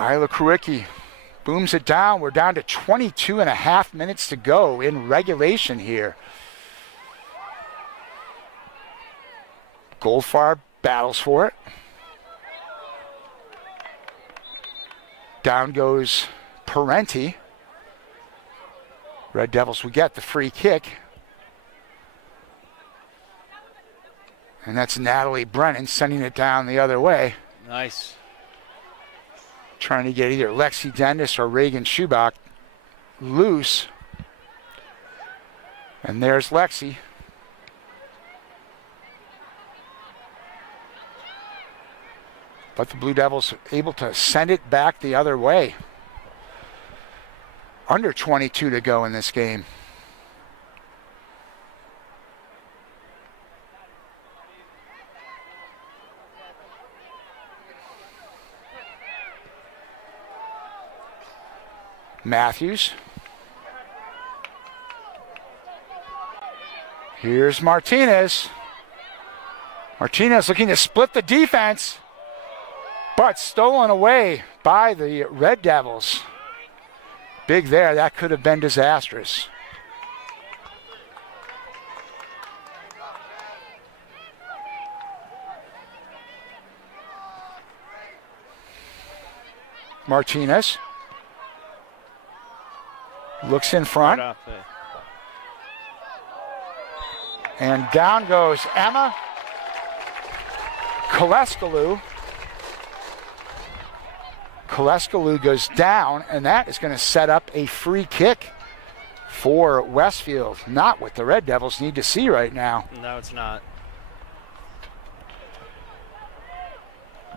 Isla Kruwicki booms it down. We're down to 22 and a half minutes to go in regulation here. Goldfarb battles for it. Down goes Parenti. Red Devils will get the free kick. And that's Natalie Brennan sending it down the other way. Nice. Trying to get either Lexi Dendis or Reagan Schubach loose. And there's Lexi. But the Blue Devils able to send it back the other way. Under 22 to go in this game. Matthews. Here's Martinez. Martinez looking to split the defense, but stolen away by the Red Devils. Big there, that could have been disastrous. Martinez looks in front. And down goes Emma Koleskalou. Koleskalou goes down, and that is going to set up a free kick for Westfield. Not what the Red Devils need to see right now. No, it's not.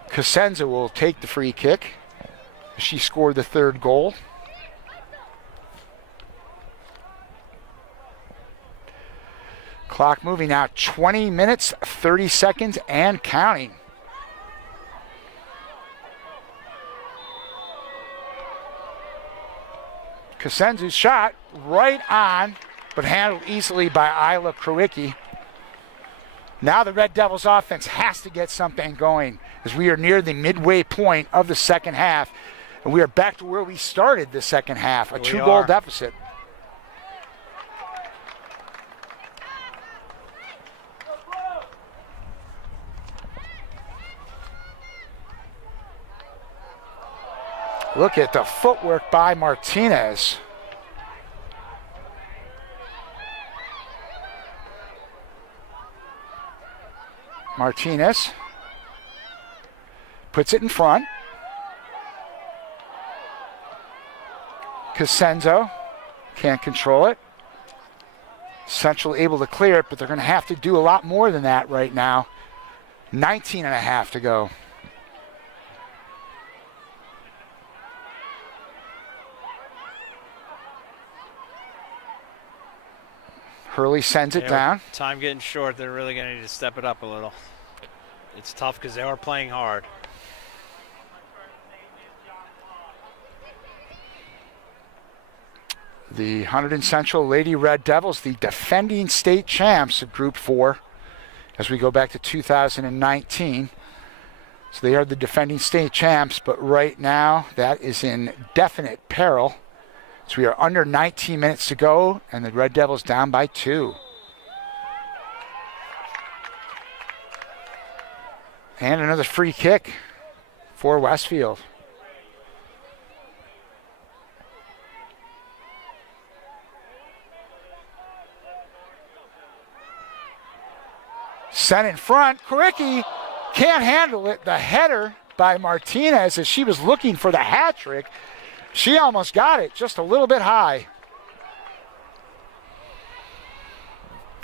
Cosenza will take the free kick. She scored the third goal. Clock moving now, 20 minutes, 30 seconds, and counting. Cosenza's shot right on, but handled easily by Isla Kruwicki. Now the Red Devils offense has to get something going as we are near the midway point of the second half. And we are back to where we started the second half, a two-goal deficit. Look at the footwork by Martinez. Martinez puts it in front. Cosenzo can't control it. Central able to clear it, but they're going to have to do a lot more than that right now. 19 and a half to go. Hurley sends it down. Time getting short. They're really going to need to step it up a little. It's tough because they are playing hard. The Hunterdon Central Lady Red Devils, the defending state champs of Group 4 as we go back to 2019. So they are the defending state champs, but right now that is in definite peril. So we are under 19 minutes to go, and the Red Devils down by 2. And another free kick for Westfield. Sent in front. Koricki can't handle it. The header by Martinez as she was looking for the hat trick. She almost got it, just a little bit high.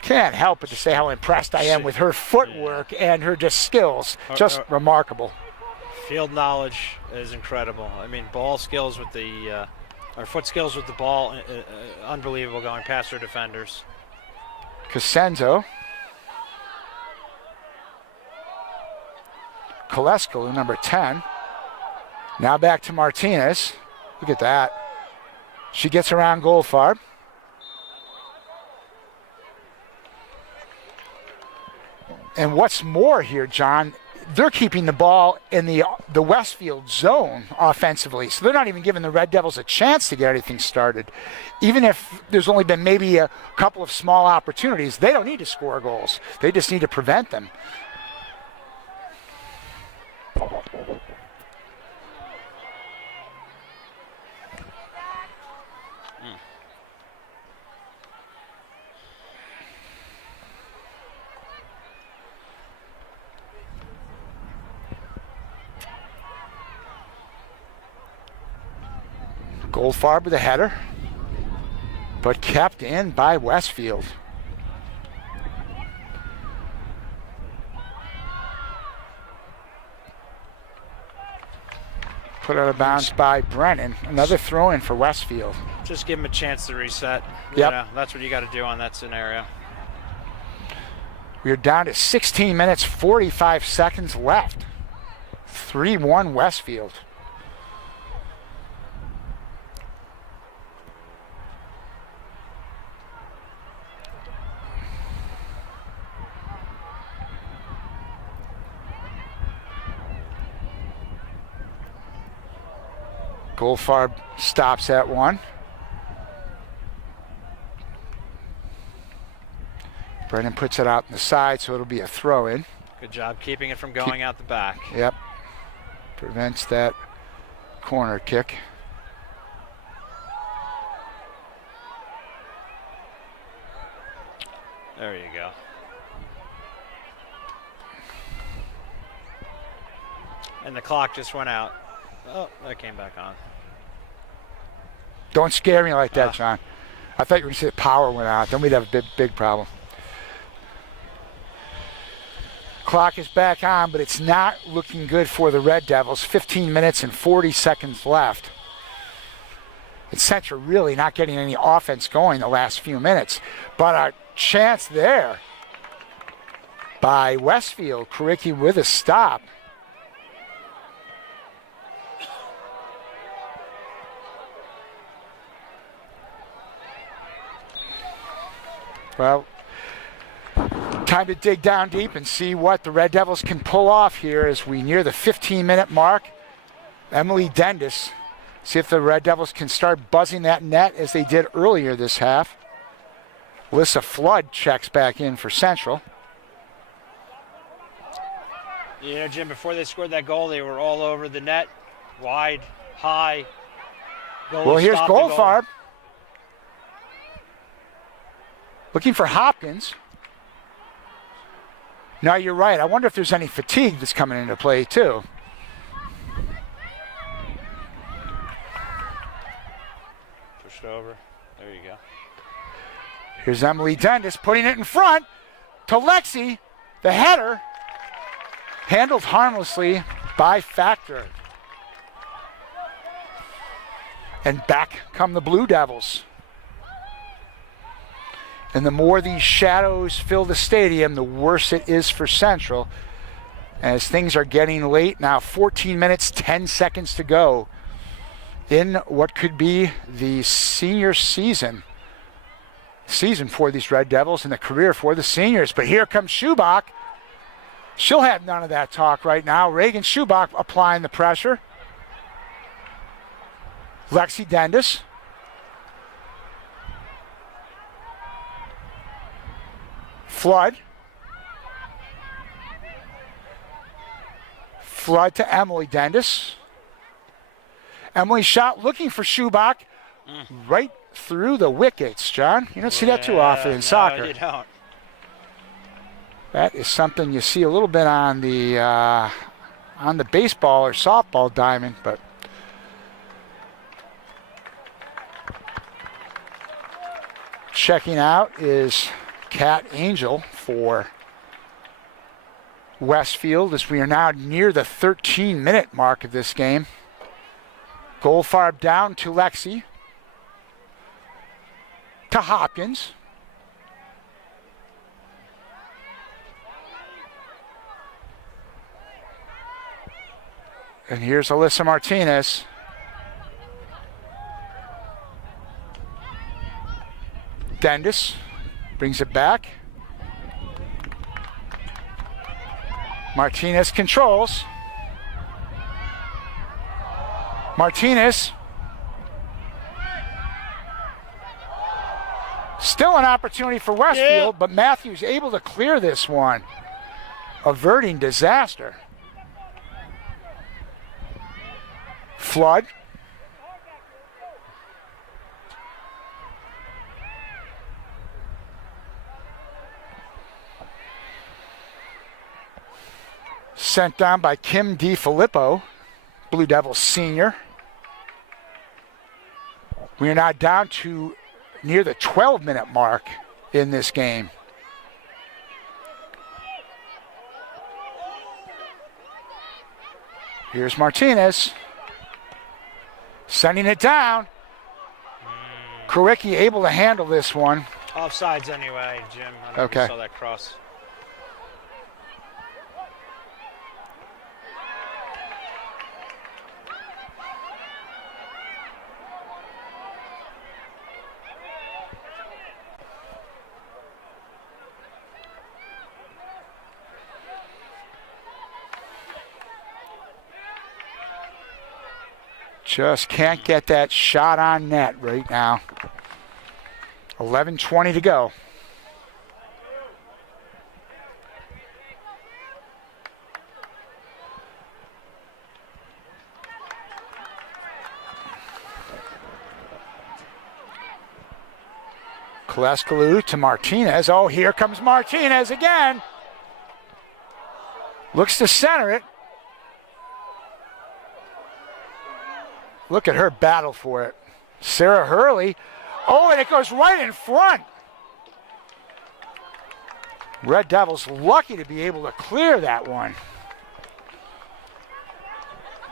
Can't help but to say how impressed I am with her footwork and her just skills. Just remarkable. Field knowledge is incredible. I mean, ball skills with the, or foot skills with the ball, unbelievable going past her defenders. Cosenzo. Kolesko, number 10. Now back to Martinez. Look at that. She gets around Goldfarb. And what's more here, John, they're keeping the ball in the Westfield zone offensively. So they're not even giving the Red Devils a chance to get anything started. Even if there's only been maybe a couple of small opportunities, they don't need to score goals. They just need to prevent them. Goldfarb with a header, but kept in by Westfield. Put out of bounds by Brennan. Another throw in for Westfield. Just give him a chance to reset. Yep. You know, that's what you got to do on that scenario. We are down to 16 minutes, 45 seconds left. 3-1 Westfield. Goldfarb stops at 1. Brennan puts it out in the side, so it'll be a throw-in. Good job keeping it from going out the back. Yep. Prevents that corner kick. There you go. And the clock just went out. Oh, that came back on. Don't scare me like that, John. I thought you were going to say the power went out. Then we'd have a big problem. Clock is back on, but it's not looking good for the Red Devils. 15 minutes and 40 seconds left. And Central really not getting any offense going the last few minutes. But a chance there by Westfield. Koricki with a stop. Well, time to dig down deep and see what the Red Devils can pull off here as we near the 15-minute mark. Emily Dendis, see if the Red Devils can start buzzing that net as they did earlier this half. Alyssa Flood checks back in for Central. You know, Jim, before they scored that goal, they were all over the net, wide, high. Well, here's Goldfarb. Looking for Hopkins. No, you're right. I wonder if there's any fatigue that's coming into play, too. Pushed over. There you go. Here's Emily Dendis putting it in front to Lexi. The header handled harmlessly by Factor. And back come the Blue Devils. And the more these shadows fill the stadium, the worse it is for Central. As things are getting late now, 14 minutes, 10 seconds to go in what could be the senior season for these Red Devils and the career for the seniors. But here comes Schubach. She'll have none of that talk right now. Reagan Schubach applying the pressure. Lexi Dendis. Flood. Flood to Emily Dendis. Emily shot looking for Schubach right through the wickets, John. You don't see that too often in soccer. No, you don't. That is something you see a little bit on the baseball or softball diamond, but checking out is Kat Angel for Westfield as we are now near the 13-minute mark of this game. Goldfarb down to Lexi. To Hopkins. And here's Alyssa Martinez. Dendis brings it back. Martinez controls. Martinez. Still an opportunity for Westfield, but Matthews able to clear this one, averting disaster. Flood. Sent down by Kim DiFilippo, Blue Devils senior. We are now down to near the 12-minute mark in this game. Here's Martinez. Sending it down. Kowicki able to handle this one. Offsides anyway, Jim. I don't know if you saw that cross. Just can't get that shot on net right now. 11:20 to go. Kolescalu to Martinez. Oh, here comes Martinez again. Looks to center it. Look at her battle for it. Sarah Hurley. Oh, and it goes right in front. Red Devils lucky to be able to clear that one.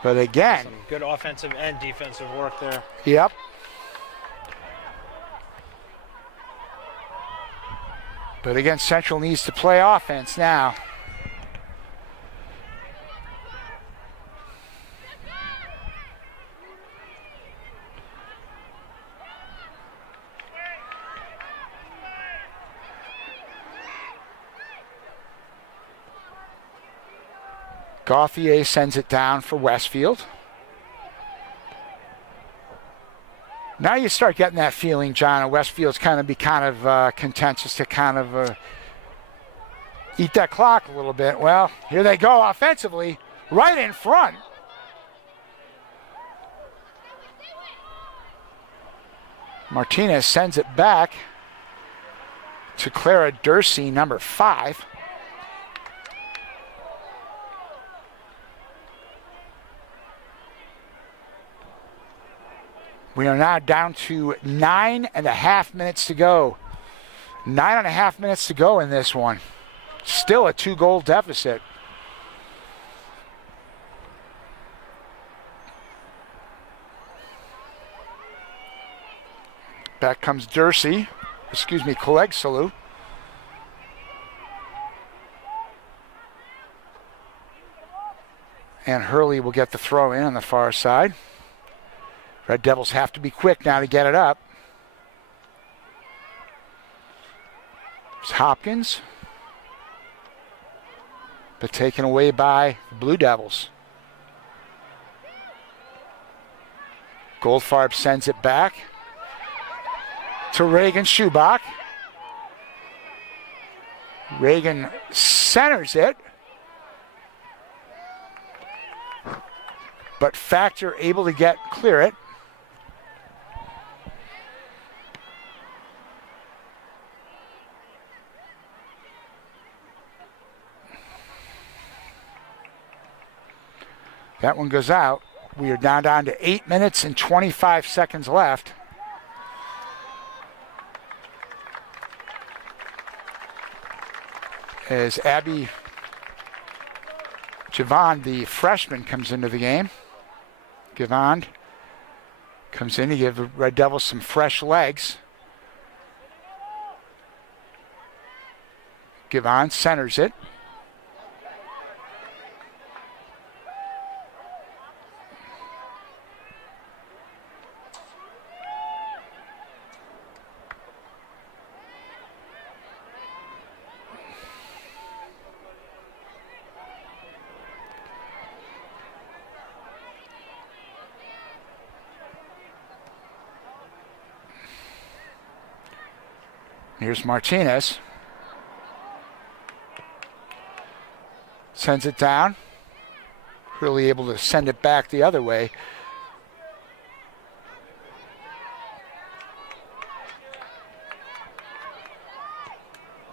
But again. Some good offensive and defensive work there. Yep. But again, Central needs to play offense now. Gauthier sends it down for Westfield. Now you start getting that feeling, John, and Westfield's kind of contentious to kind of eat that clock a little bit. Well, here they go offensively, right in front. Martinez sends it back to Clara Dursey, number 5. We are now down to 9.5 minutes to go. 9.5 minutes to go in this one. Still a 2-goal deficit. Back comes Kolescalu. And Hurley will get the throw in on the far side. Red Devils have to be quick now to get it up. It's Hopkins, but taken away by the Blue Devils. Goldfarb sends it back to Reagan Schubach. Reagan centers it, but Factor able to clear it. That one goes out. We are down to 8 minutes and 25 seconds left. As Abby Javon, the freshman, comes into the game. Javon comes in to give the Red Devils some fresh legs. Javon centers it. Here's Martinez. Sends it down. Really able to send it back the other way.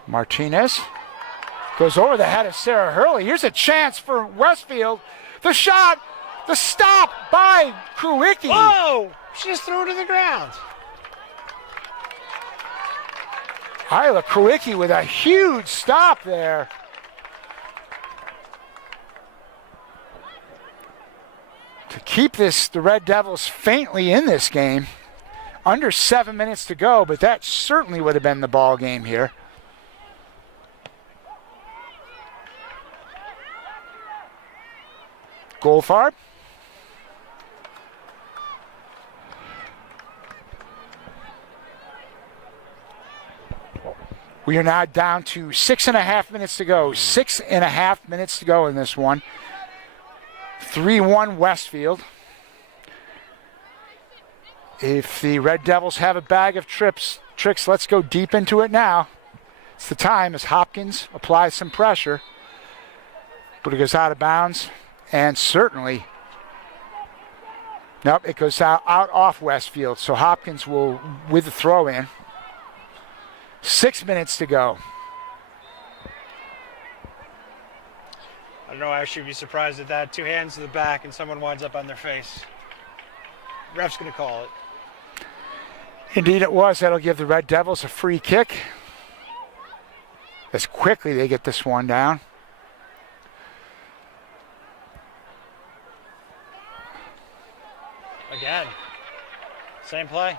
Martinez goes over the head of Sarah Hurley. Here's a chance for Westfield. The shot, the stop by Kruwicki. Whoa! She just threw it to the ground. Isla Kruwicki with a huge stop there. To keep the Red Devils faintly in this game. Under 7 minutes to go, but that certainly would have been the ball game here. Goldfarb. We are now down to 6.5 minutes to go. 6.5 minutes to go in this one. 3-1 Westfield. If the Red Devils have a bag of tricks, let's go deep into it now. It's the time as Hopkins applies some pressure. But it goes out of bounds. And certainly, nope, it goes out off Westfield. So Hopkins will, with the throw in. 6 minutes to go. I don't know, I should be surprised at that. 2 hands to the back and someone winds up on their face. Ref's going to call it. Indeed it was. That'll give the Red Devils a free kick. As quickly they get this one down. Again. Same play.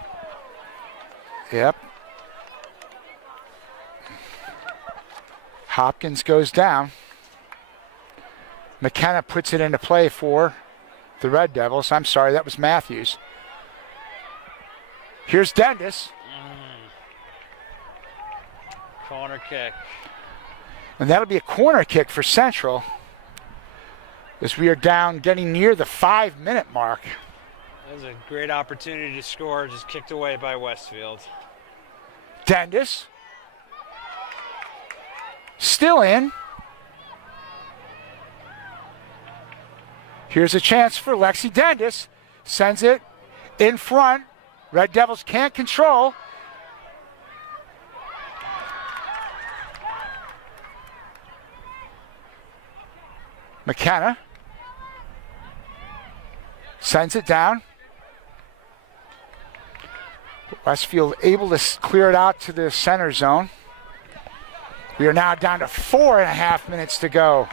Yep. Hopkins goes down. McKenna puts it into play for the Red Devils. I'm sorry, that was Matthews. Here's Dendis. Corner kick. And that'll be a corner kick for Central as we are down getting near the 5-minute mark. That was a great opportunity to score, just kicked away by Westfield. Dendis. Still in. Here's a chance for Lexi Dendis. Sends it in front. Red Devils can't control. McKenna sends it down. Westfield able to clear it out to the center zone. We are now down to 4.5 minutes to go.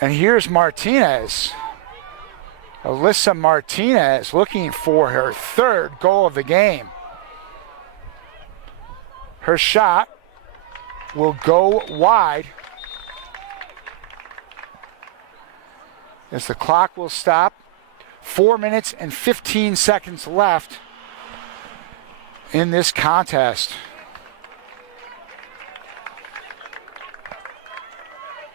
And here's Martinez. Alyssa Martinez looking for her 3rd goal of the game. Her shot will go wide. As the clock will stop. 4 minutes and 15 seconds left in this contest.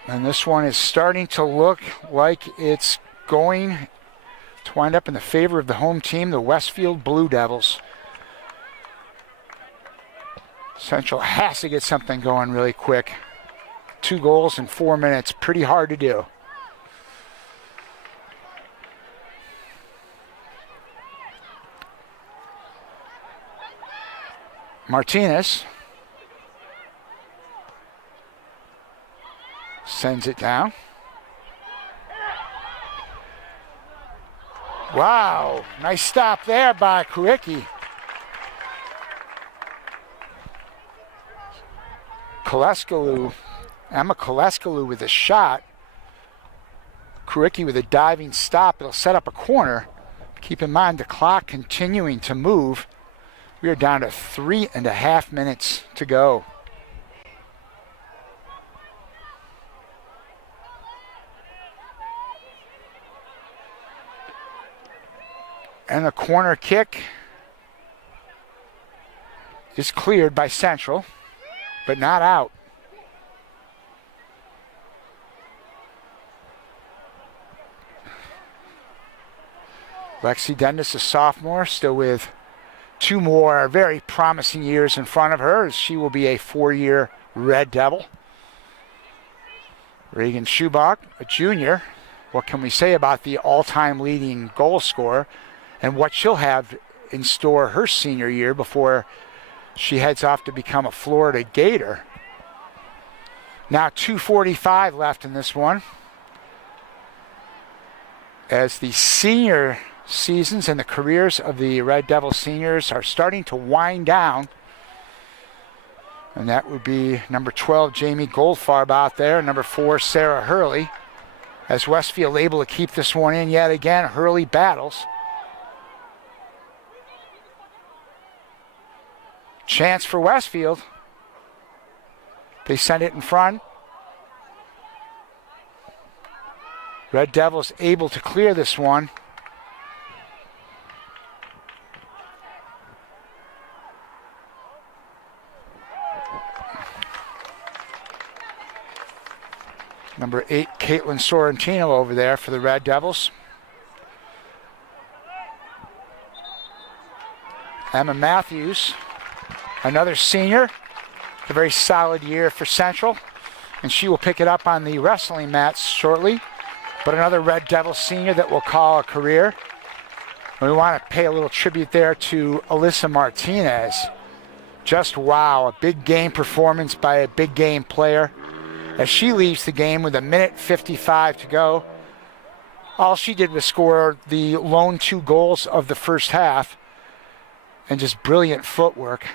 And this one is starting to look like it's going to wind up in the favor of the home team, the Westfield Blue Devils. Central has to get something going really quick. 2 goals in 4 minutes, pretty hard to do. Martinez sends it down. Wow, nice stop there by Kuicki. Emma Koleskalu with a shot. Kuicki with a diving stop. It'll set up a corner. Keep in mind the clock continuing to move. We are down to 3.5 minutes to go. And the corner kick is cleared by Central, but not out. Lexi Dendis, a sophomore, still with 2 more very promising years in front of her, as she will be a 4-year Red Devil. Reagan Schubach, a junior. What can we say about the all-time leading goal scorer and what she'll have in store her senior year before she heads off to become a Florida Gator. Now 2:45 left in this one, as the senior seasons and the careers of the Red Devil seniors are starting to wind down. And that would be number 12, Jamie Goldfarb out there, number 4, Sarah Hurley. As Westfield able to keep this one in yet again, Hurley battles. Chance for Westfield. They send it in front. Red Devils able to clear this one. Number 8, Caitlin Sorrentino over there for the Red Devils. Emma Matthews, another senior. A very solid year for Central. And she will pick it up on the wrestling mats shortly. But another Red Devil senior that will call a career. And we want to pay a little tribute there to Alyssa Martinez. Just wow, a big game performance by a big game player, as she leaves the game with 1:55 to go. All she did was score the lone 2 goals of the first half, and just brilliant footwork.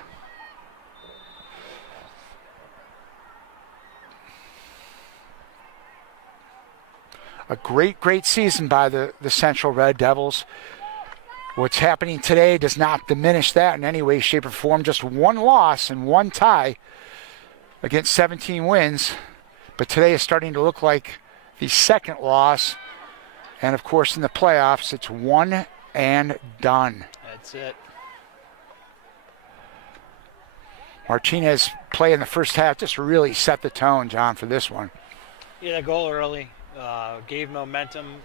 A great season by the Central Red Devils. What's happening today does not diminish that in any way, shape, or form. Just 1 loss and 1 tie against 17 wins. But today is starting to look like the second loss. And of course, in the playoffs, it's 1 and done. That's it. Martinez play in the first half just really set the tone, John, for this one. Yeah, that goal early gave momentum,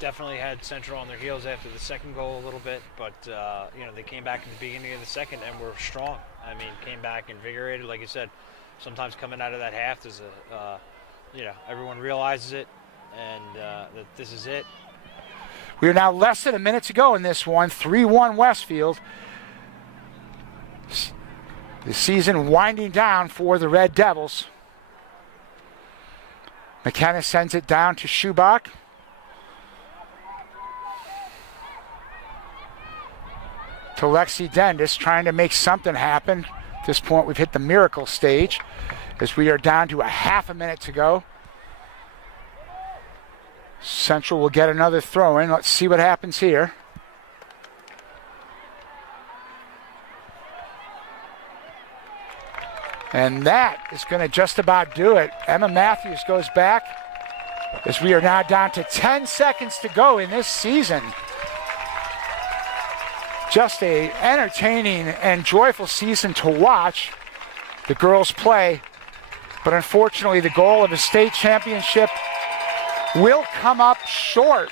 definitely had Central on their heels after the second goal a little bit, but they came back in the beginning of the second and were strong. I mean, came back invigorated, like you said. Sometimes coming out of that half, there's everyone realizes it, and that this is it. We are now less than a minute to go in this one. 3-1 Westfield. The season winding down for the Red Devils. McKenna sends it down to Schubach. To Lexi Dendis, trying to make something happen. At this point, we've hit the miracle stage, as we are down to 1/2 minute to go. Central will get another throw in. Let's see what happens here. And that is going to just about do it. Emma Matthews goes back as we are now down to 10 seconds to go in this season. Just a entertaining and joyful season to watch the girls play, but unfortunately the goal of a state championship will come up short.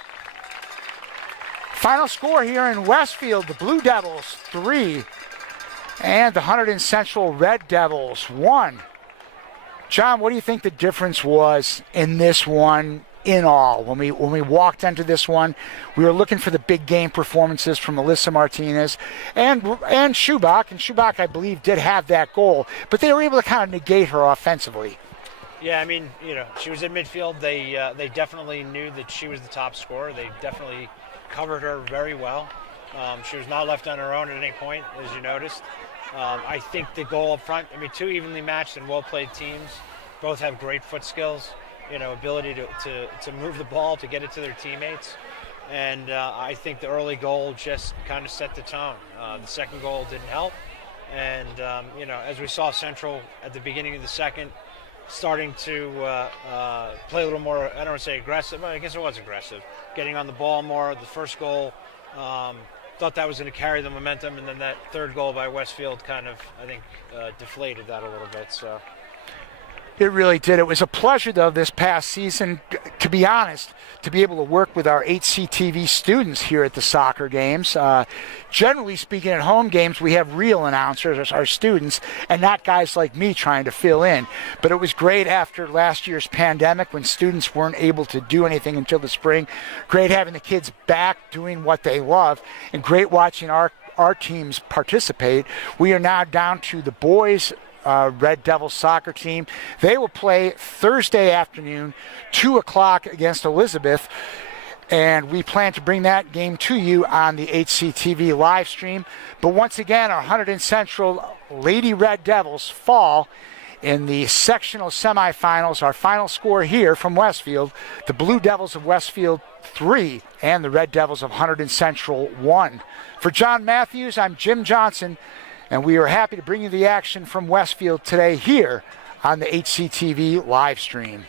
Final score here in Westfield, the Blue Devils 3 and the Hunterdon Central Red Devils 1. John, what do you think the difference was in this one in all? When we walked into this one, we were looking for the big game performances from Alyssa Martinez and Schubach, and Schubach, I believe, did have that goal, but they were able to kind of negate her offensively. Yeah, I mean, she was in midfield. They definitely knew that she was the top scorer. They definitely covered her very well. She was not left on her own at any point, as you noticed. I think the goal up front, two evenly matched and well-played teams, both have great foot skills, ability to move the ball, to get it to their teammates. And I think the early goal just kind of set the tone. The second goal didn't help. And, as we saw Central at the beginning of the second, starting to play a little more, I don't want to say aggressive, but I guess it was aggressive, getting on the ball more. The first goal, thought that was going to carry the momentum, and then that third goal by Westfield kind of, I think, deflated that a little bit. So it really did. It was a pleasure, though, this past season, to be honest, to be able to work with our HCTV students here at the soccer games. Generally speaking, at home games, we have real announcers, our students, and not guys like me trying to fill in. But it was great after last year's pandemic when students weren't able to do anything until the spring. Great having the kids back doing what they love, and great watching our teams participate. We are now down to the boys' Red Devils soccer team. They will play Thursday afternoon, 2 o'clock against Elizabeth, and we plan to bring that game to you on the HCTV live stream. But once again, our Hunterdon Central Lady Red Devils fall in the sectional semifinals. Our final score here from Westfield, the Blue Devils of Westfield 3 and the Red Devils of Hunterdon Central 1. For John Matthews, I'm Jim Johnson, and we are happy to bring you the action from Westfield today here on the HCTV live stream.